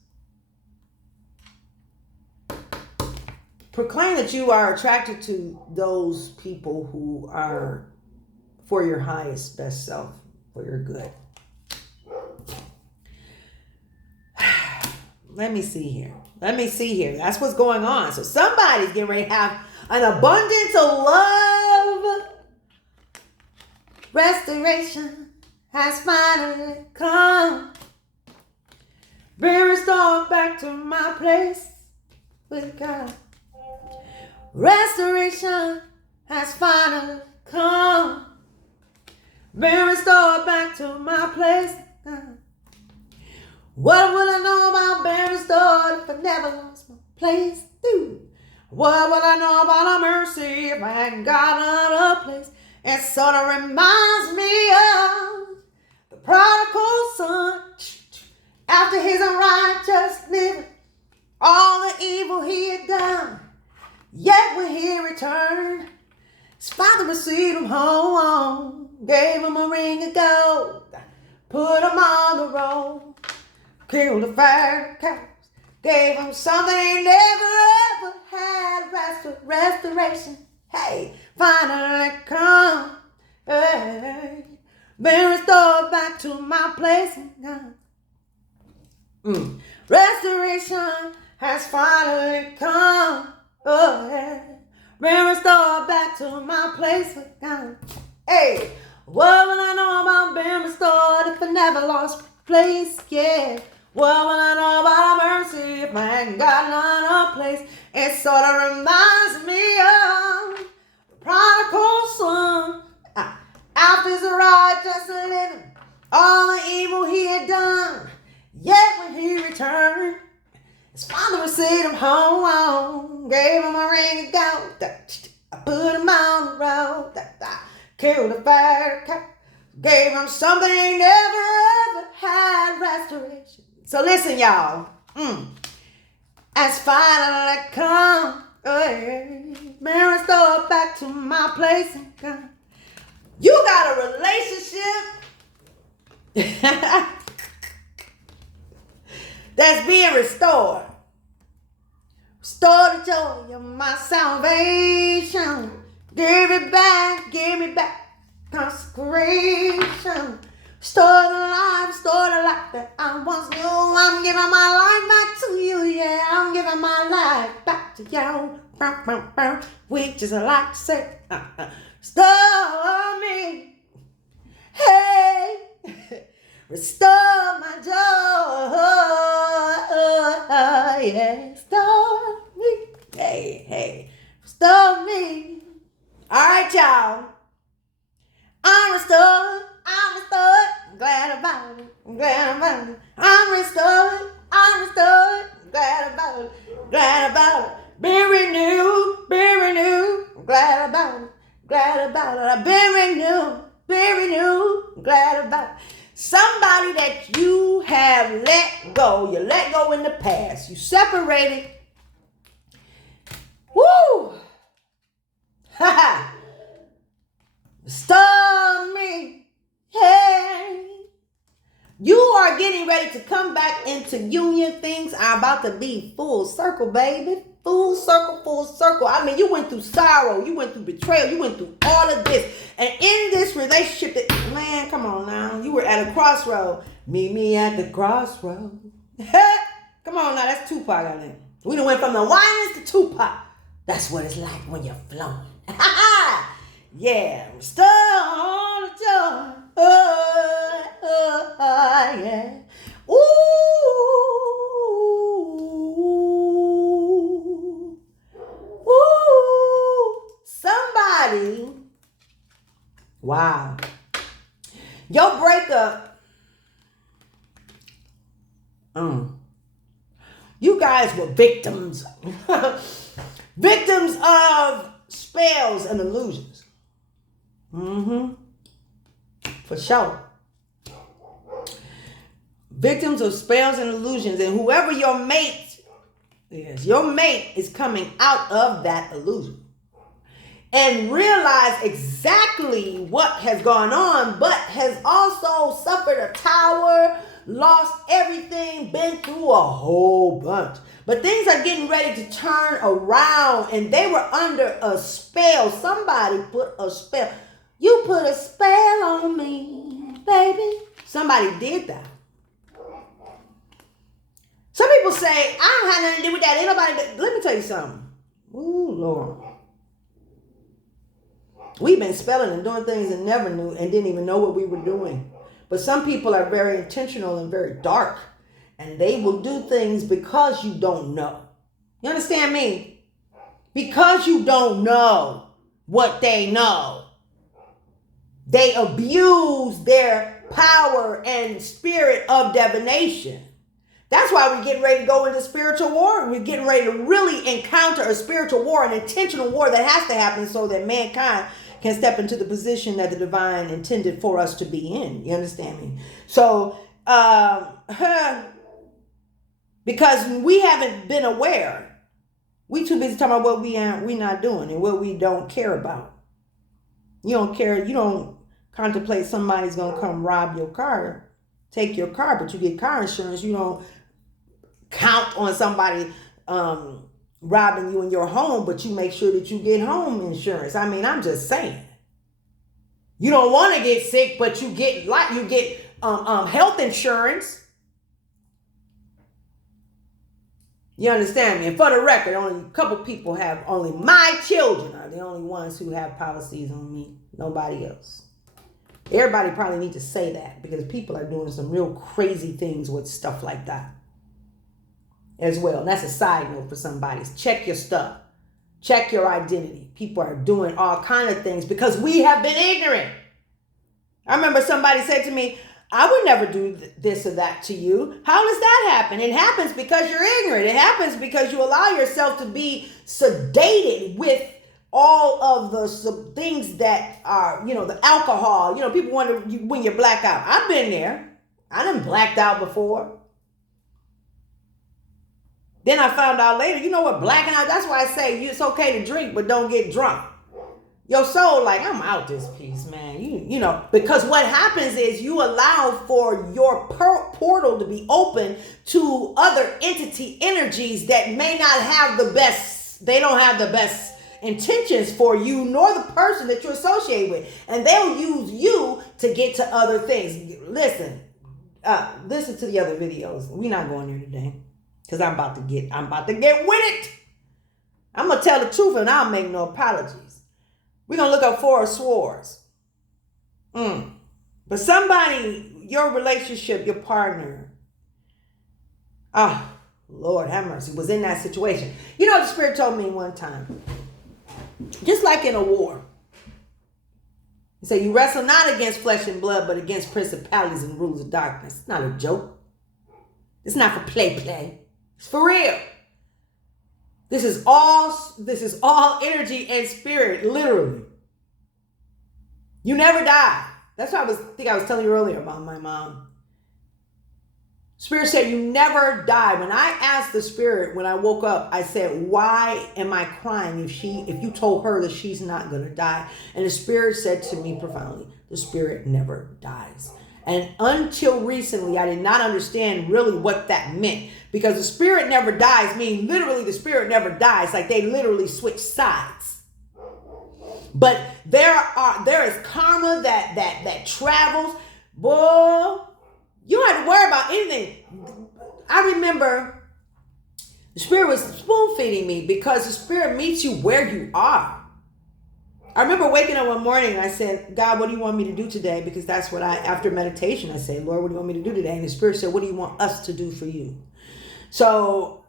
Proclaim that you are attracted to those people who are for your highest, best self, for your good. Let me see here. That's what's going on. So somebody's getting ready to have an abundance of love. Restoration has finally come. Been restored back to my place with God. Restoration has finally come. Been restored back to my place. What would I know about being restored if I never lost my place? What would I know about a mercy if I hadn't got out of place? It sort of reminds me of the prodigal son. After his unrighteous living, all the evil he had done. Yet when he returned, his father received him home, gave him a ring of gold, put him on the road, killed the fat cows, gave him something he never ever had, restoration. Hey, finally come, hey, been back to my place. Restoration has finally come. Oh, yeah. Been restored back to my place with God. Hey, what will I know about being restored if I never lost place? Yeah. What will I know about mercy if I ain't got none of place? It sort of reminds me of the prodigal son. After his righteous living, all the evil he had done. Yet when he returned, his father received him home, gave him a ring of gold. I put him on the road, killed a fire cat, gave him something he never ever had, restoration. So listen, y'all. As finally come, been restored back to my place in God. You got a relationship that's being restored. Restore the joy of my salvation. Give it back, consecration. Restore the life that I once knew. I'm giving my life back to you, yeah. I'm giving my life back to you. We just like to say, restore me. Hey. Restore my joy, yeah. Restore me, hey, restore me. All right, y'all. I'm restored, glad about it, I'm restored, glad about it, been renewed, glad about it, I've been renewed, glad about it. Somebody that you have let go. You let go in the past. You separated. Woo! Ha ha! Restore me. Hey. You are getting ready to come back into union. Things are about to be full circle, baby. Full circle. I mean, you went through sorrow. You went through betrayal. You went through all of this. And in this relationship, man, come on now. You were at a crossroad. Meet me at the crossroad. Come on now. That's Tupac, I think. We done went from the Winans to Tupac. That's what it's like when you're flowing. Yeah. Restore the joy. Yeah. Somebody, wow, your breakup, you guys were victims, victims of spells and illusions, for sure, victims of spells and illusions, and whoever your mate is coming out of that illusion. And realize exactly what has gone on, but has also suffered a tower, lost everything, been through a whole bunch. But things are getting ready to turn around, and they were under a spell. Somebody put a spell. You put a spell on me, baby. Somebody did that. Some people say, I don't have nothing to do with that. Ain't nobody. Let me tell you something. Ooh, Lord. We've been spelling and doing things and never knew and didn't even know what we were doing. But some people are very intentional and very dark. And they will do things because you don't know. You understand me? Because you don't know what they know. They abuse their power and spirit of divination. That's why we're getting ready to go into spiritual war. We're getting ready to really encounter a spiritual war, an intentional war that has to happen so that mankind can step into the position that the divine intended for us to be in. You understand me? So, because we haven't been aware, we too busy talking about what we're not doing and what we don't care about. You don't care. You don't contemplate somebody's going to come rob your car, take your car, but you get car insurance. You don't count on somebody robbing you in your home, but you make sure that you get home insurance. I mean, I'm just saying. You don't want to get sick, but you get health insurance. You understand me? And for the record, only a couple people have, only my children are the only ones who have policies on me. Nobody else. Everybody probably need to say that because people are doing some real crazy things with stuff like that as well. And that's a side note for somebody. Check your stuff. Check your identity. People are doing all kind of things because we have been ignorant. I remember somebody said to me, I would never do this or that to you. How does that happen? It happens because you're ignorant. It happens because you allow yourself to be sedated with all of the things that are, the alcohol. People wonder when you're blacked out. I've been there. I done blacked out before. Then I found out later, you know what, blacking out, that's why I say it's okay to drink, but don't get drunk. Your soul, like, I'm out this piece, man. You know, because what happens is you allow for your portal to be open to other entity energies that may not have the best, they don't have the best intentions for you nor the person that you associate with. And they'll use you to get to other things. Listen to the other videos. We're not going there today because I'm about to get with it. I'm going to tell the truth and I'll make no apologies. We're going to look up Four of Swords. But somebody, your relationship, your partner, Lord have mercy, was in that situation. You know what the Spirit told me one time? Just like in a war. He said, you wrestle not against flesh and blood, but against principalities and rulers of darkness. It's not a joke. It's not for play. It's for real. This is all energy and spirit, literally. You never die. That's what I was telling you earlier about my mom. Spirit said you never die. When I asked the Spirit when I woke up, I said, why am I crying if you told her that she's not going to die? And the Spirit said to me profoundly, the Spirit never dies. And until recently, I did not understand really what that meant. Because the Spirit never dies means literally the Spirit never dies. Like they literally switch sides. But there is karma that travels. Boy, you don't have to worry about anything. I remember the Spirit was spoon feeding me because the Spirit meets you where you are. I remember waking up one morning and I said, God, what do you want me to do today? Because that's what after meditation, I said, Lord, what do you want me to do today? And the Spirit said, what do you want us to do for you? So,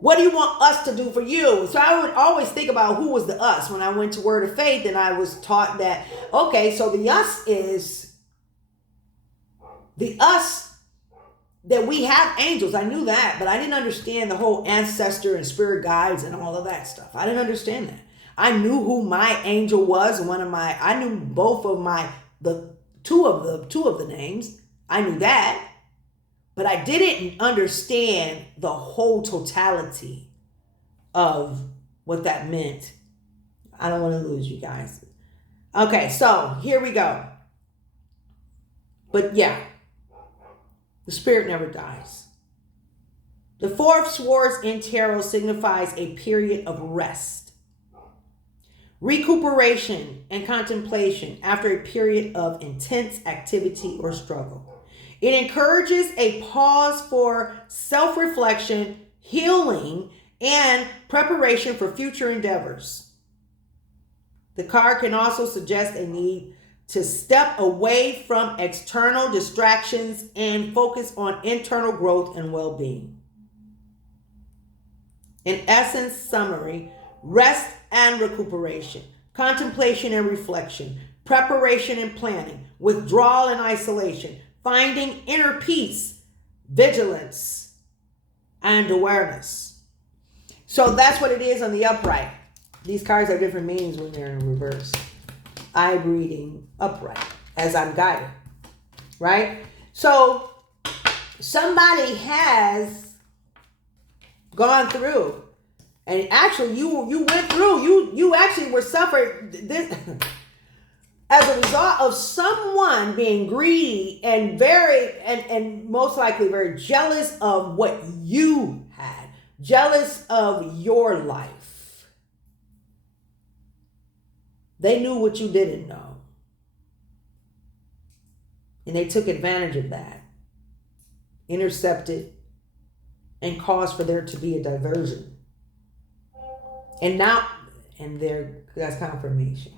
what do you want us to do for you? So I would always think about who was the us when I went to Word of Faith, and I was taught that, okay, so the us is the us that we have angels. I knew that, but I didn't understand the whole ancestor and spirit guides and all of that stuff. I didn't understand that. I knew who my angel was. I knew both of the two of the names. I knew that, but I didn't understand the whole totality of what that meant. I don't want to lose you guys. Okay, so here we go. But yeah, the Spirit never dies. The Four of Swords in tarot signifies a period of rest, recuperation, and contemplation after a period of intense activity or struggle. It encourages a pause for self-reflection, healing, and preparation for future endeavors. The card can also suggest a need to step away from external distractions and focus on internal growth and well-being. In essence, summary, rest and recuperation, contemplation and reflection, preparation and planning, withdrawal and isolation, finding inner peace, vigilance, and awareness. So that's what it is on the upright. These cards have different meanings when they're in reverse. I'm reading upright as I'm guided, right? So somebody has gone through, and actually you went through, you actually were suffering this as a result of someone being greedy and and most likely very jealous of what you had, jealous of your life. They knew what you didn't know. And they took advantage of that, intercepted, and caused for there to be a diversion. And now, that's confirmation.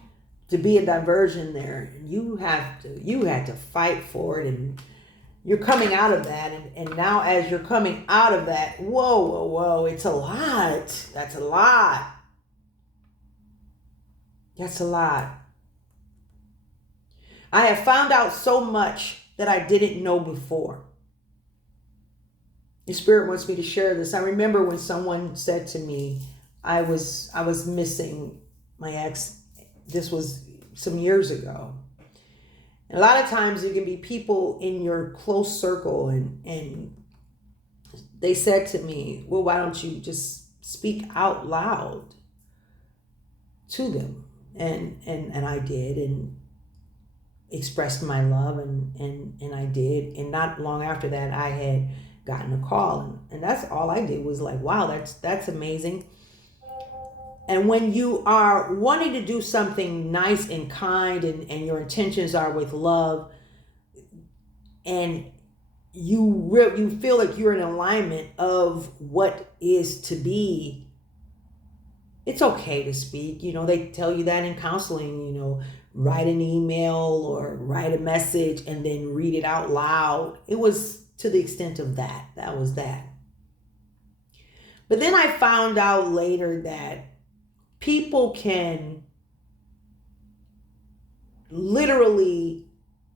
To be a diversion there, you had to fight for it, and you're coming out of that. And now as you're coming out of that, whoa, it's a lot. That's a lot. That's a lot. I have found out so much that I didn't know before. The Spirit wants me to share this. I remember when someone said to me, I was missing my ex. This was some years ago. And a lot of times there can be people in your close circle and they said to me, well, why don't you just speak out loud to them? And I did, and expressed my love, and I did. And not long after that, I had gotten a call, and that's all I did was like, wow, that's amazing. And when you are wanting to do something nice and kind, and your intentions are with love, and you feel like you're in alignment of what is to be, it's okay to speak. You know, they tell you that in counseling, you know, write an email or write a message and then read it out loud. It was to the extent of that. That was that. But then I found out later that people can literally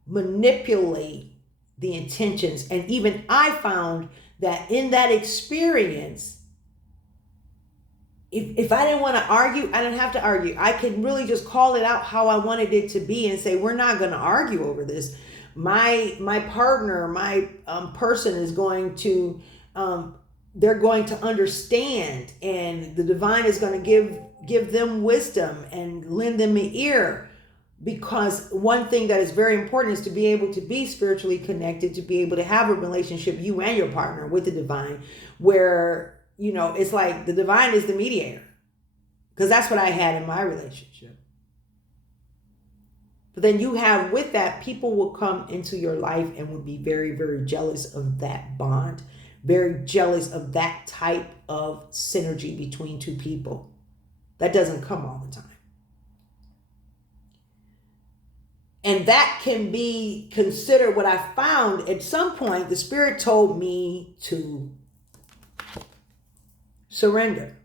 manipulate the intentions. And even I found that in that experience, if I didn't want to argue, I didn't have to argue. I could really just call it out how I wanted it to be and say, we're not going to argue over this. My partner, my person is going to, they're going to understand, and the divine is going to give them wisdom and lend them an ear. Because one thing that is very important is to be able to be spiritually connected, to be able to have a relationship, you and your partner, with the divine, where, you know, it's like the divine is the mediator. Because that's what I had in my relationship. But then you have, with that, people will come into your life and will be very, very jealous of that bond. Very jealous of that type of synergy between two people. That doesn't come all the time. And that can be considered, what I found at some point, the Spirit told me to surrender.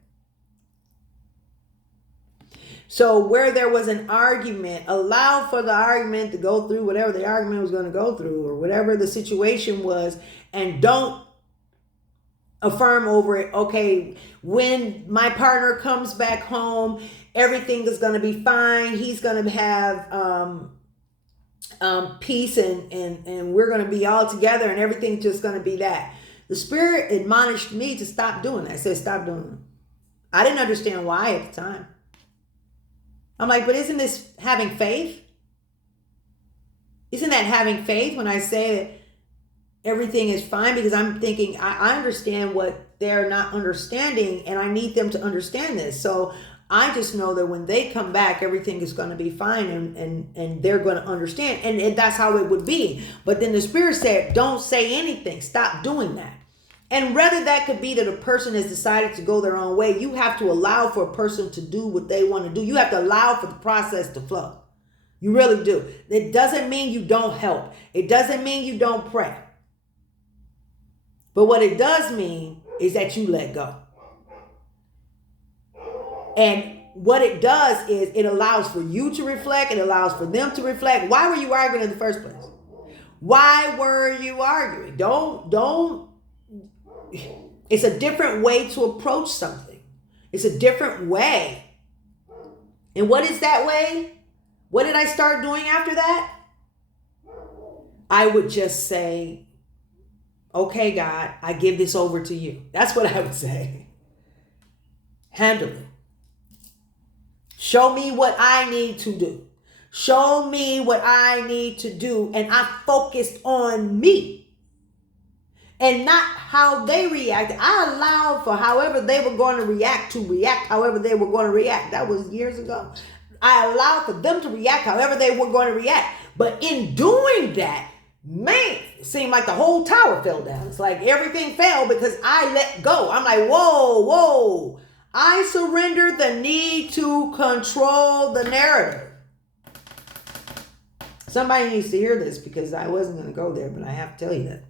So where there was an argument, allow for the argument to go through whatever the argument was going to go through, or whatever the situation was, and don't affirm over it. Okay, when my partner comes back home, everything is going to be fine. He's going to have peace, and we're going to be all together, and everything's just going to be that. The Spirit admonished me to stop doing that. I said, stop doing it. I didn't understand why at the time. I'm like, but isn't this having faith? Isn't that having faith when I say that everything is fine? Because I'm thinking, I understand what they're not understanding, and I need them to understand this. So I just know that when they come back, everything is going to be fine, and they're going to understand. And that's how it would be. But then the Spirit said, don't say anything. Stop doing that. And whether that could be that a person has decided to go their own way, you have to allow for a person to do what they want to do. You have to allow for the process to flow. You really do. It doesn't mean you don't help. It doesn't mean you don't pray. But what it does mean is that you let go. And what it does is it allows for you to reflect. It allows for them to reflect. Why were you arguing in the first place? Why were you arguing? Don't. It's a different way to approach something. It's a different way. And what is that way? What did I start doing after that? I would just say, okay, God, I give this over to you. That's what I would say. Handle it. Show me what I need to do. Show me what I need to do. And I focused on me and not how they reacted. I allowed for however they were going to react however they were going to react. That was years ago. I allowed for them to react however they were going to react. But in doing that, Man, it seemed like the whole tower fell down. It's like everything fell because I let go. I'm like, whoa. I surrendered the need to control the narrative. Somebody needs to hear this because I wasn't going to go there, but I have to tell you that.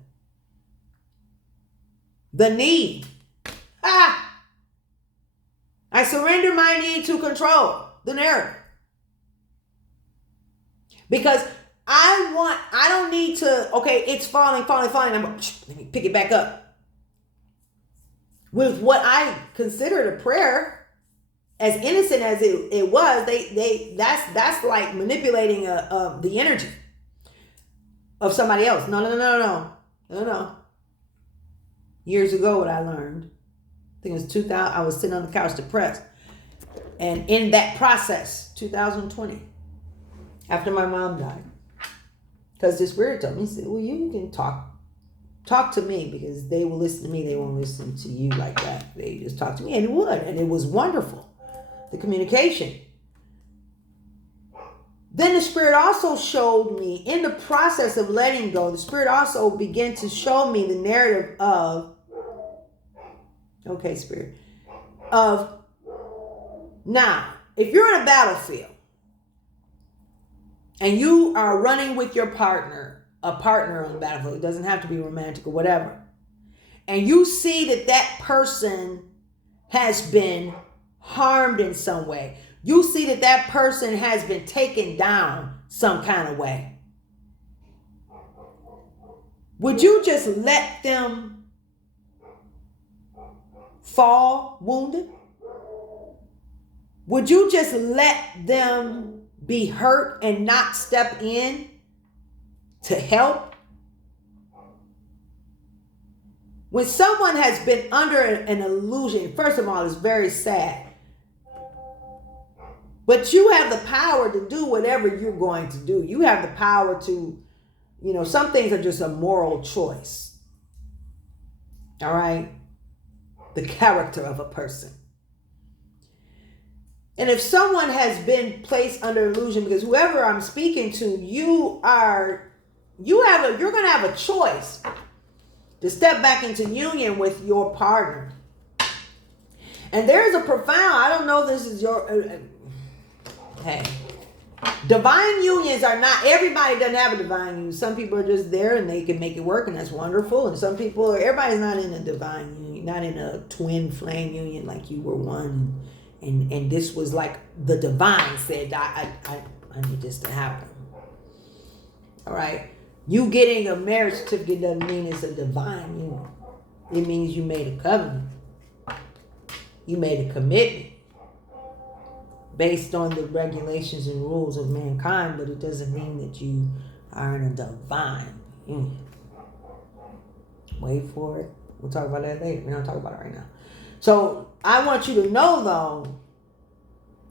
The need. I surrender my need to control the narrative. Because I don't need to, okay, it's falling. Let me pick it back up. With what I considered a prayer, as innocent as it was, that's like manipulating the energy of somebody else. No. Years ago, what I learned, I think it was 2000, I was sitting on the couch depressed. And in that process, 2020, after my mom died, because the spirit told me, he said, well, you can talk to me, because they will listen to me. They won't listen to you like that. They just talk to me, and it would. And it was wonderful, the communication. Then the spirit also showed me, in the process of letting go, the spirit also began to show me the narrative of, okay, spirit, of, now, if you're in a battlefield, and you are running with your partner, a partner on the battlefield, it doesn't have to be romantic or whatever, and you see that person has been harmed in some way, you see that person has been taken down some kind of way, would you just let them fall wounded? Would you just let them be hurt and not step in to help? When someone has been under an illusion, first of all, it's very sad. But you have the power to do whatever you're going to do. You have the power to, some things are just a moral choice. All right? The character of a person. And if someone has been placed under illusion, because whoever I'm speaking to, you're going to have a choice to step back into union with your partner. And there's a profound, I don't know, this is your, hey, divine unions are not, everybody doesn't have a divine union. Some people are just there and they can make it work, and that's wonderful. And some people, everybody's not in a divine union, not in a twin flame union like you were one. And this was like the divine said, I need this to happen. All right. You getting a marriage certificate doesn't mean it's a divine union. It means you made a covenant. You made a commitment based on the regulations and rules of mankind, but it doesn't mean that you are in a divine union. Wait for it. We'll talk about that later. We're not talking about it right now. So I want you to know, though,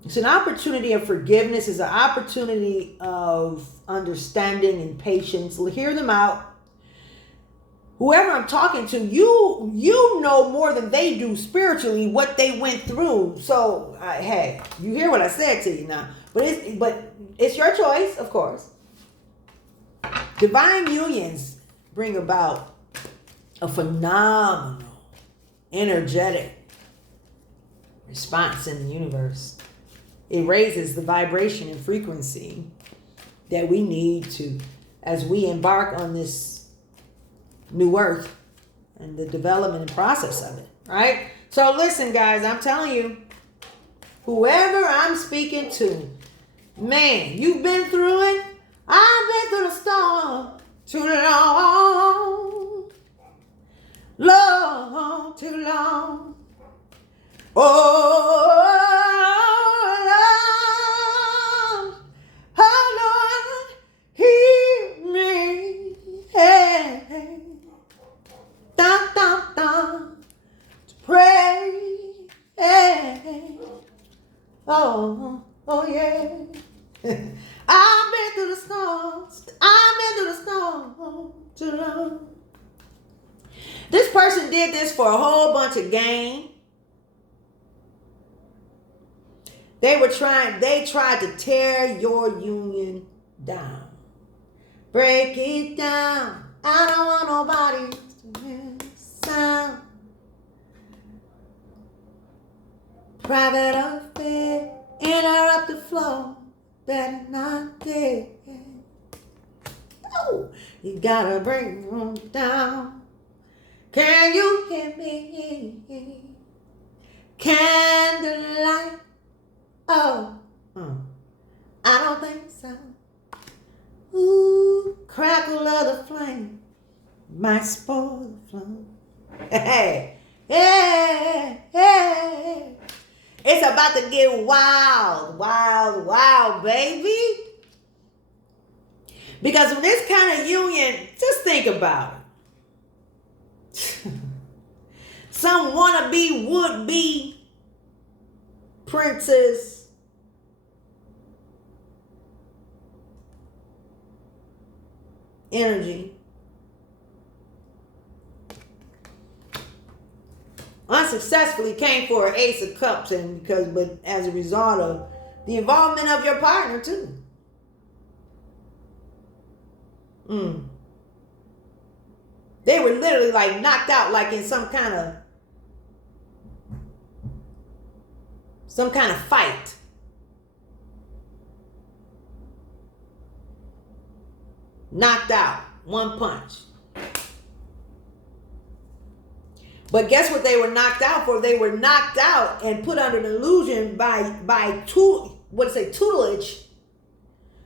it's an opportunity of forgiveness. It's an opportunity of understanding and patience. Hear them out. Whoever I'm talking to, you know more than they do spiritually what they went through. So, hey, you hear what I said to you now. But it's your choice, of course. Divine unions bring about a phenomenal, energetic response in the universe. It raises the vibration and frequency that we need to, as we embark on this new earth and the development and process of it, right? So listen, guys, I'm telling you, whoever I'm speaking to, man, you've been through it. I've been through the storm too long, too long. Oh, Lord, hear me. Hey, dun, dun, dun, to pray. Hey, oh, yeah. I've been through the storms. Too long. This person did this for a whole bunch of gain. They tried to tear your union down. break it down. I don't want nobody to hear the sound. Private affair, interrupt the flow, better not there. Oh, you gotta bring them down. Can you hear me? Candlelight. Oh, I don't think so. Ooh, crackle of the flame might spoil the flow. Hey, hey, hey. It's about to get wild, wild, wild, baby. Because with this kind of union, just think about it. Some wannabe, would-be princess energy unsuccessfully came for an Ace of Cups, but as a result of the involvement of your partner too. They were literally like knocked out, like in some kind of fight. Knocked out, one punch. But guess what they were knocked out for? They were knocked out and put under an illusion by tutelage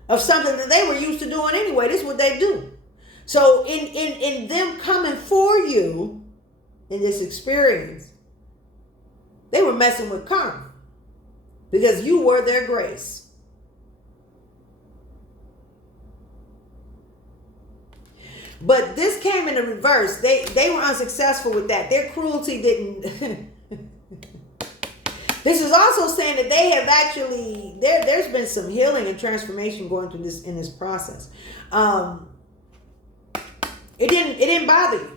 of something that they were used to doing anyway. This is what they do. So in them coming for you in this experience, they were messing with karma because you were their grace. But this came in the reverse. They were unsuccessful with that. Their cruelty didn't. This is also saying that they have actually, there's been some healing and transformation going through this in this process. It didn't bother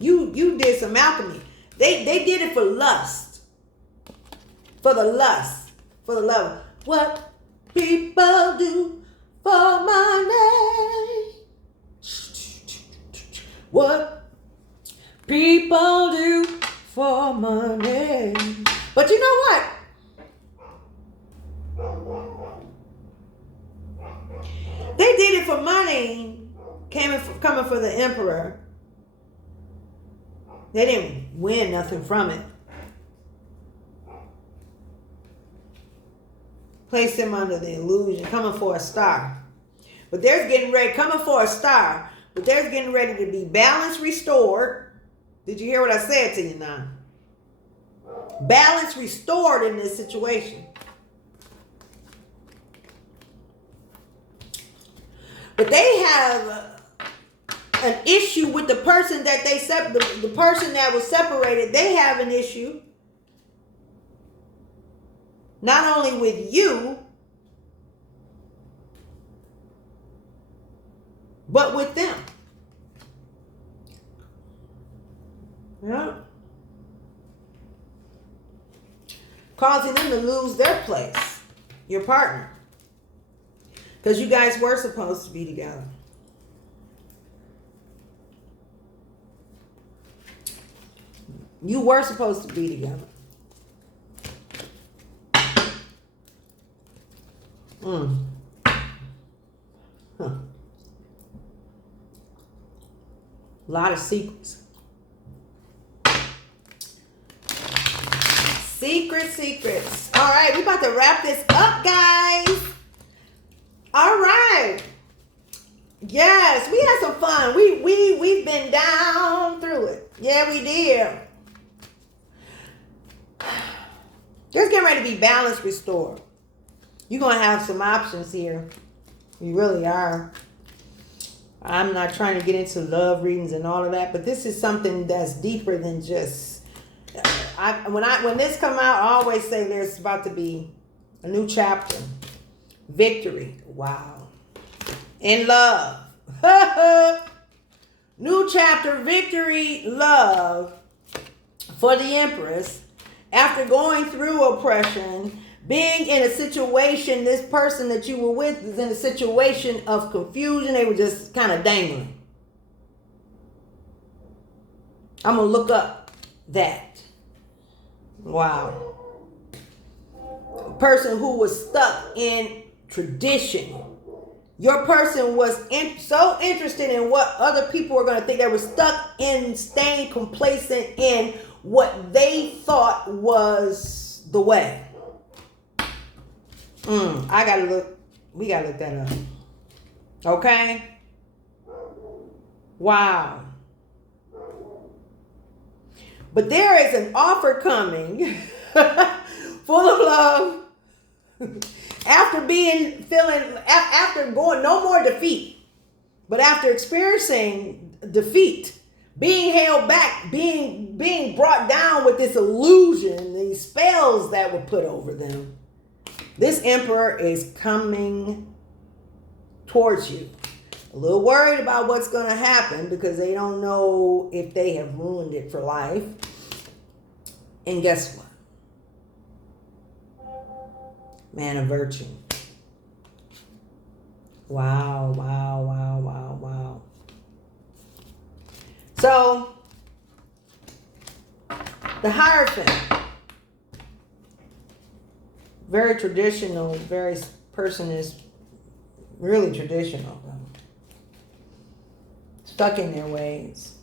you. You did some alchemy. They did it for lust. For the lust. For the love. What people do for money. What people do for money. But you know what? They did it for money, coming for the emperor. They didn't win nothing from it. Place him under the illusion, coming for a star. But there's getting ready, coming for a star, but there's getting ready to be balance restored. Did you hear what I said to you now? Balance restored in this situation. But they have an issue with the person that the person that was separated. They have an issue. Not only with you, but with them. Yeah. Causing them to lose their place, your partner. Because you guys were supposed to be together. You were supposed to be together. Huh. A lot of secrets. Secrets. All right, we about to wrap this up, guys. All right. Yes, we had some fun. We've been down through it. Yeah, we did. Just getting ready to be balanced, restored. You're going to have some options here. You really are. I'm not trying to get into love readings and all of that, but this is something that's deeper than just... When this come out, I always say there's about to be a new chapter. Victory. Wow. In love. New chapter, victory, love for the Empress. After going through oppression, being in a situation, this person that you were with is in a situation of confusion. They were just kind of dangling. I'm going to look up that. Wow. A person who was stuck in tradition. Your person was so interested in what other people were going to think. They were stuck in staying complacent in what they thought was the way. I got to look. We got to look that up. Okay? Wow. But there is an offer coming full of love after going no more defeat, but after experiencing defeat, being held back, being brought down with this illusion, these spells that were put over them. This emperor is coming towards you. A little worried about what's going to happen because they don't know if they have ruined it for life. And guess what? Man of virtue. Wow, wow, wow, wow, wow. So, the Hierophant. Very traditional. Very person is really traditional. Stuck in their ways.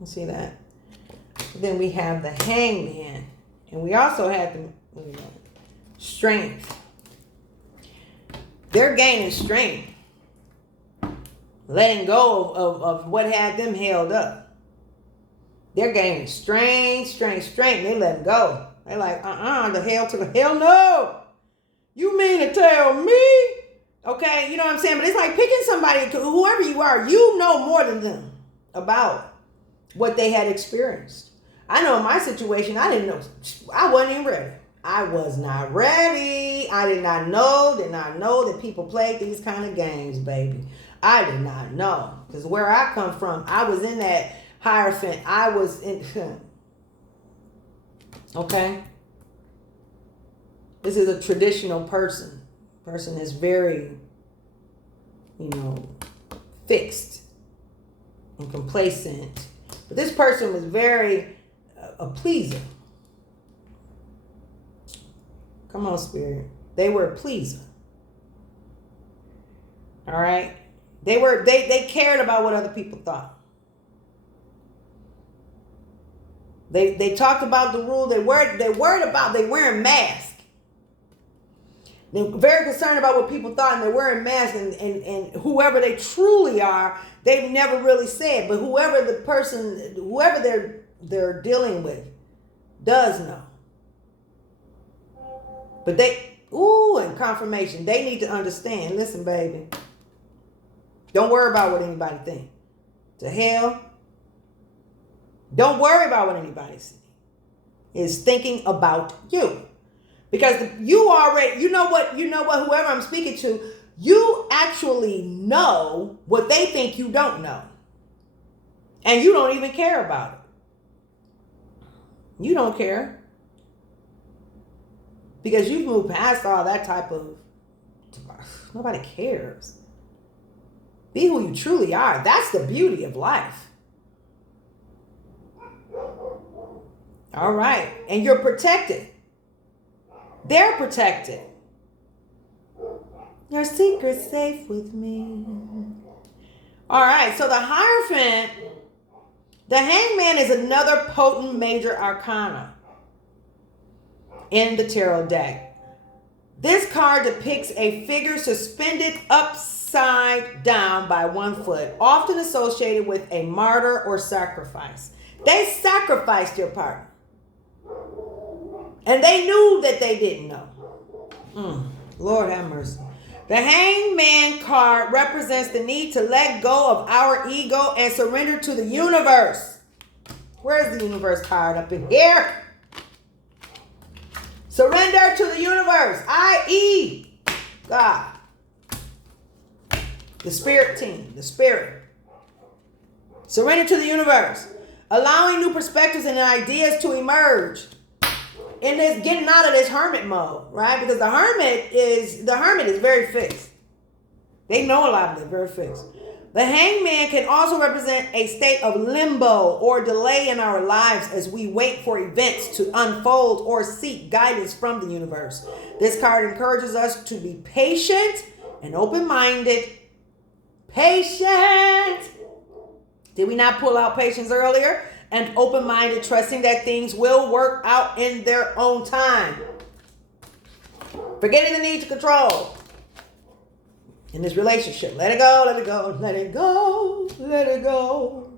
You see that? Then we have the Hangman. And we also have the Strength. They're gaining strength. Letting go of what had them held up. They're gaining strength. They letting go. They're like, the hell to the hell no. You mean to tell me? Okay, you know what I'm saying? But it's like picking somebody, whoever you are, you know more than them about what they had experienced. I know in my situation, I didn't know. I wasn't even ready. I was not ready. I did not know that people played these kind of games, baby. I did not know. Because where I come from, I was in that Hierophant. I was in... Okay? This is a traditional person. Person is very, fixed and complacent. But this person was very a pleaser. Come on, Spirit. They were a pleaser. All right? They cared about what other people thought. They talked about the rule. They worried about they wearing masks. They're very concerned about what people thought, and they're wearing masks, and whoever they truly are, they've never really said. But whoever they're dealing with does know. But and confirmation, they need to understand. Listen, baby. Don't worry about what anybody thinks. To hell. Don't worry about what anybody is thinking about you. Because you already, you know what, whoever I'm speaking to, you actually know what they think you don't know. And you don't even care about it. You don't care. Because you've moved past all that type of, nobody cares. Be who you truly are. That's the beauty of life. All right. And you're protected. They're protected. Your secret's safe with me. All right. So the Hierophant, the Hangman is another potent major arcana in the tarot deck. This card depicts a figure suspended upside down by one foot, often associated with a martyr or sacrifice. They sacrificed your partner. And they knew that they didn't know. Lord have mercy. The Hangman card represents the need to let go of our ego and surrender to the universe. Where's the universe card? Up in here. Surrender to the universe, i.e. God. The spirit team, the spirit. Surrender to the universe. Allowing new perspectives and ideas to emerge. in this getting out of this hermit mode, right? Because the hermit is very fixed. They know a lot of it, very fixed. The hangman can also represent a state of limbo or delay in our lives as we wait for events to unfold or seek guidance from the universe. This card encourages us to be patient and open-minded. Patient! Did we not pull out patience earlier? And open-minded, trusting that things will work out in their own time. Forgetting the need to control. In this relationship, let it go, let it go, let it go, let it go.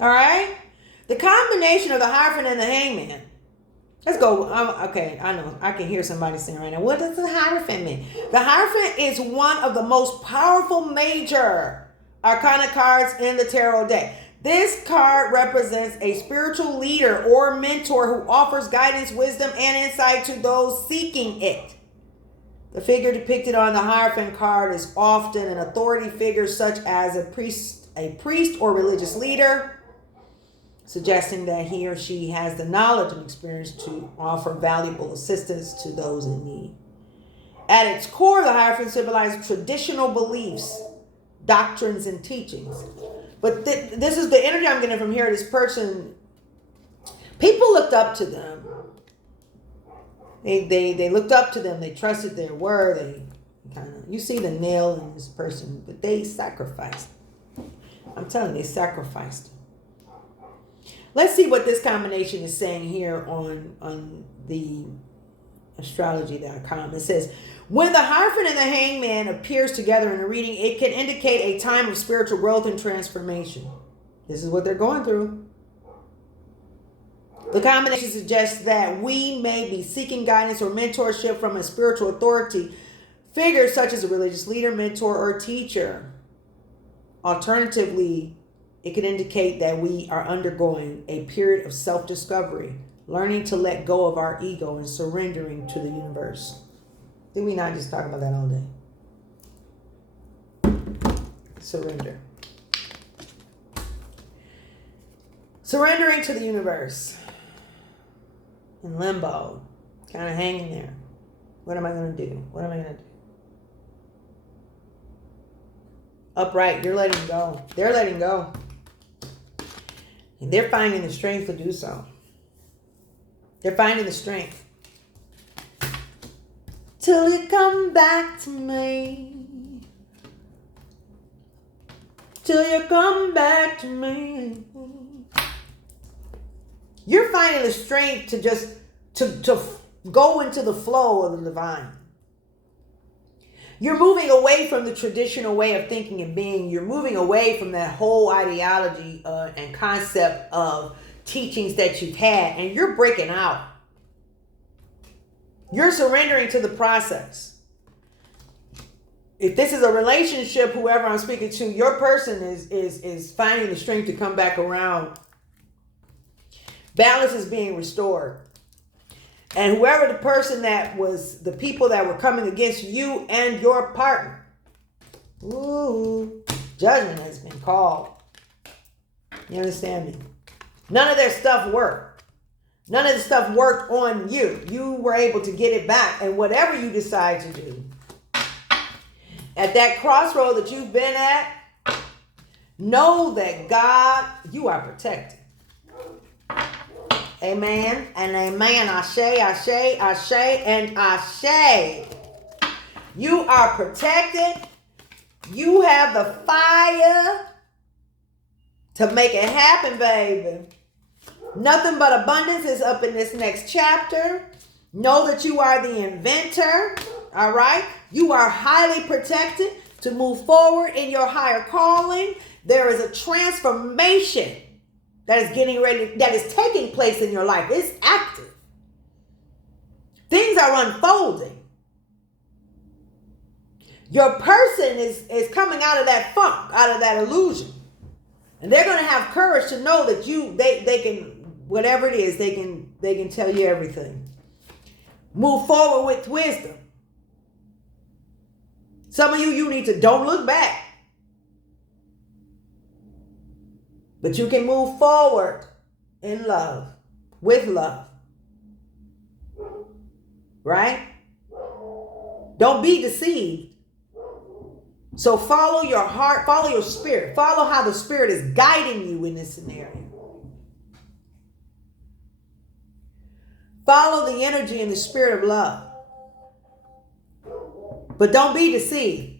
All right? The combination of the Hierophant and the Hangman. Let's go. Okay, I know. I can hear somebody saying right now, what does the Hierophant mean? The Hierophant is one of the most powerful major arcana cards in the tarot deck. This card represents a spiritual leader or mentor who offers guidance, wisdom, and insight to those seeking it. The figure depicted on the Hierophant card is often an authority figure such as a priest or religious leader, suggesting that he or she has the knowledge and experience to offer valuable assistance to those in need. At its core, the Hierophant symbolizes traditional beliefs, doctrines, and teachings. But this is the energy I'm getting from here. This person, people looked up to them. They looked up to them. They trusted their word. They you see the nail in this person, but they sacrificed. I'm telling you, they sacrificed. Let's see what this combination is saying here on the astrology.com. It says, when the Hierophant and the Hangman appears together in a reading, it can indicate a time of spiritual growth and transformation. This is what they're going through. The combination suggests that we may be seeking guidance or mentorship from a spiritual authority figure such as a religious leader, mentor, or teacher. Alternatively, it could indicate that we are undergoing a period of self-discovery, learning to let go of our ego and surrendering to the universe. Did we not just talk about that all day? Surrender. Surrendering to the universe. In limbo. Kind of hanging there. What am I going to do? What am I going to do? Upright. You're letting go. They're letting go. And they're finding the strength to do so. They're finding the strength. Till you come back to me. Till you come back to me. You're finding the strength to just to go into the flow of the divine. You're moving away from the traditional way of thinking and being. You're moving away from that whole ideology and concept of teachings that you've had, and you're breaking out. You're surrendering to the process. If this is a relationship, whoever I'm speaking to, your person is finding the strength to come back around. Balance is being restored. And whoever the person that was, the people that were coming against you and your partner, judgment has been called. You understand me? None of their stuff worked. None of the stuff worked on you. You were able to get it back. And whatever you decide to do, at that crossroad that you've been at, know that God, you are protected. Amen and amen. Ashe, ashe, ashe, and ashe. You are protected. You have the fire to make it happen, baby. Nothing but abundance is up in this next chapter. Know that you are the inventor. All right. You are highly protected to move forward in your higher calling. There is a transformation that is getting ready, that is taking place in your life. It's active. Things are unfolding. Your person is coming out of that funk, out of that illusion. And they're going to have courage to know that they can, whatever it is, they can tell you everything. Move forward with wisdom. Some of you need to don't look back. But you can move forward in love, with love. right? Don't be deceived. So follow your heart, follow your spirit, follow how the spirit is guiding you in this scenario. Follow the energy and the spirit of love. But don't be deceived.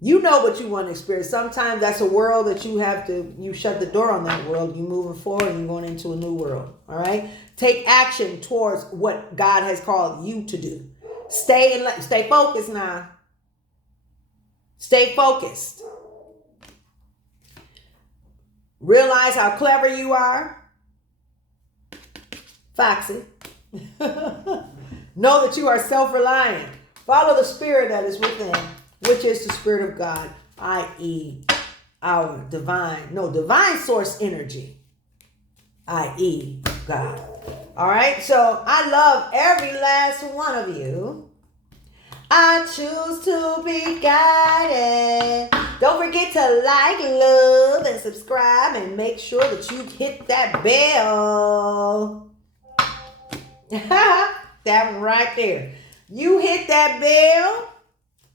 You know what you want to experience. Sometimes that's a world that you shut the door on that world. You're moving forward and you're going into a new world. All right? Take action towards what God has called you to do. Stay focused now. Stay focused. Realize how clever you are. Foxy. Know that you are self-reliant. Follow the spirit that is within, which is the spirit of God, i.e. our divine source energy, i.e. God. All right, so I love every last one of you. I choose to be guided. Don't forget to like, love, and subscribe, and make sure that you hit that bell. That one right there. You hit that bell.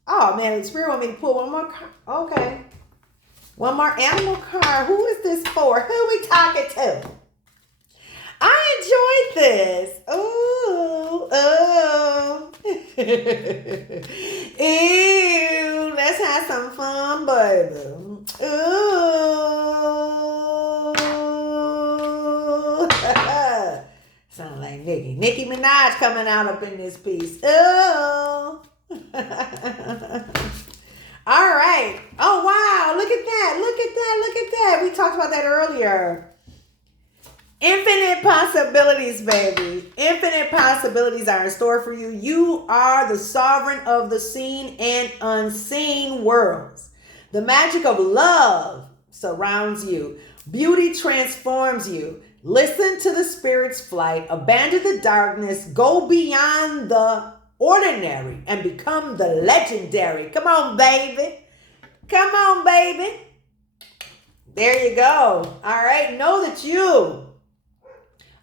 Oh man, the spirit want me to pull one more card. Okay. One more animal card. Who is this for? Who we talking to? I enjoyed this. Ooh, oh. Ew, let's have some fun, baby. Ooh. Sound like Nicki Minaj coming out up in this piece. Ooh. All right. Oh, wow. Look at that. Look at that. Look at that. We talked about that earlier. Infinite possibilities, baby. Infinite possibilities are in store for you. You are the sovereign of the seen and unseen worlds. The magic of love surrounds you. Beauty transforms you. Listen to the spirit's flight. Abandon the darkness. Go beyond the ordinary and become the legendary. Come on, baby. Come on, baby. There you go. All right. Know that you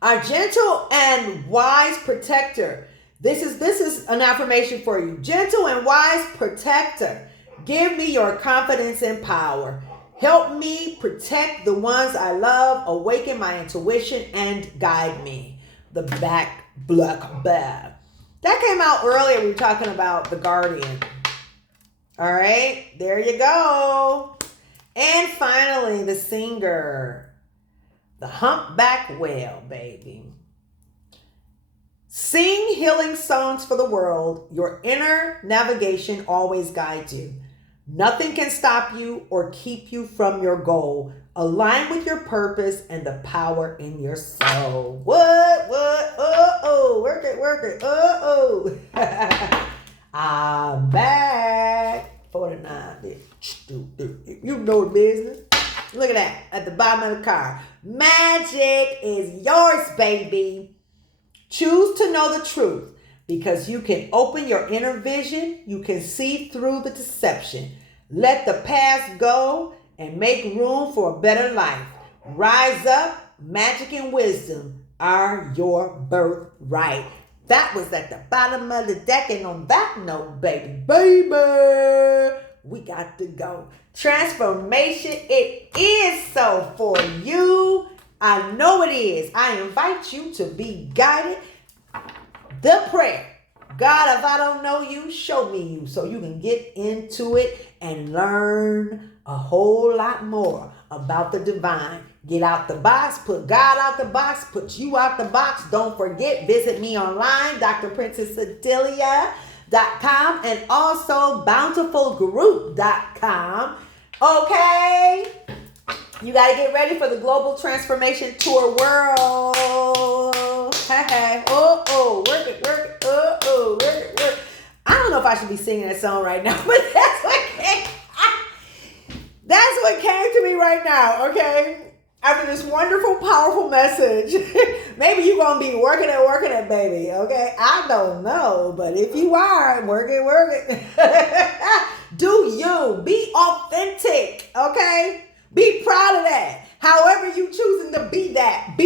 are gentle and wise protector. This is an affirmation for you. Gentle and wise protector. Give me your confidence and power. Help me protect the ones I love. Awaken my intuition and guide me. The black bear. That came out earlier. We were talking about the guardian. All right. There you go. And finally, the singer. The humpback whale, baby. Sing healing songs for the world. Your inner navigation always guides you. Nothing can stop you or keep you from your goal. Align with your purpose and the power in your soul. What? Oh. Work it. Oh. I'm back. 49. You know the business. Look at that at the bottom of the card. Magic is yours, baby. Choose to know the truth because you can open your inner vision. You can see through the deception. Let the past go and make room for a better life. Rise up. Magic and wisdom are your birthright. That was at the bottom of the deck. And on that note, baby, we got to go. Transformation, it is so for you. I know it is. I invite you to be guided. The prayer. God, if I don't know you, show me you so you can get into it and learn a whole lot more about the divine. Get out the box, put God out the box, put you out the box. Don't forget, visit me online, Princess-Odilia.com and also bountifulgroup.com. Okay? You got to get ready for the Global Transformation Tour World. Hey. Oh. Work it. Oh. Work it. I don't know if I should be singing that song right now, but that's what came to me right now, okay? After this wonderful, powerful message, maybe you're going to be working it, baby, okay? I don't know, but if you are, work it. Do you. Be authentic, okay? Be proud of that. However you choosing to be that,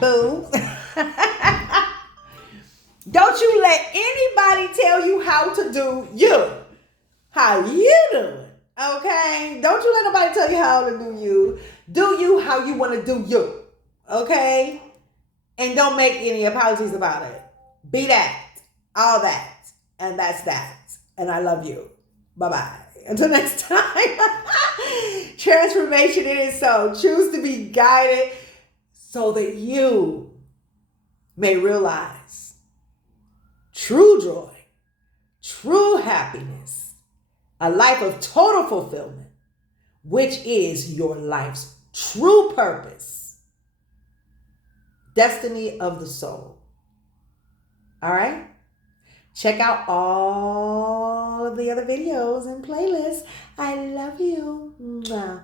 boo. Don't you let anybody tell you how to do you. How you doing? Okay? Don't you let nobody tell you how to do you. Do you how you want to do you. Okay? And don't make any apologies about it. Be that. All that. And that's that. And I love you. Bye-bye. Until next time. Transformation, it is so. Choose to be guided so that you may realize true joy, true happiness, a life of total fulfillment, which is your life's true purpose, destiny of the soul. All right? Check out all of the other videos and playlists. I love you. Mwah.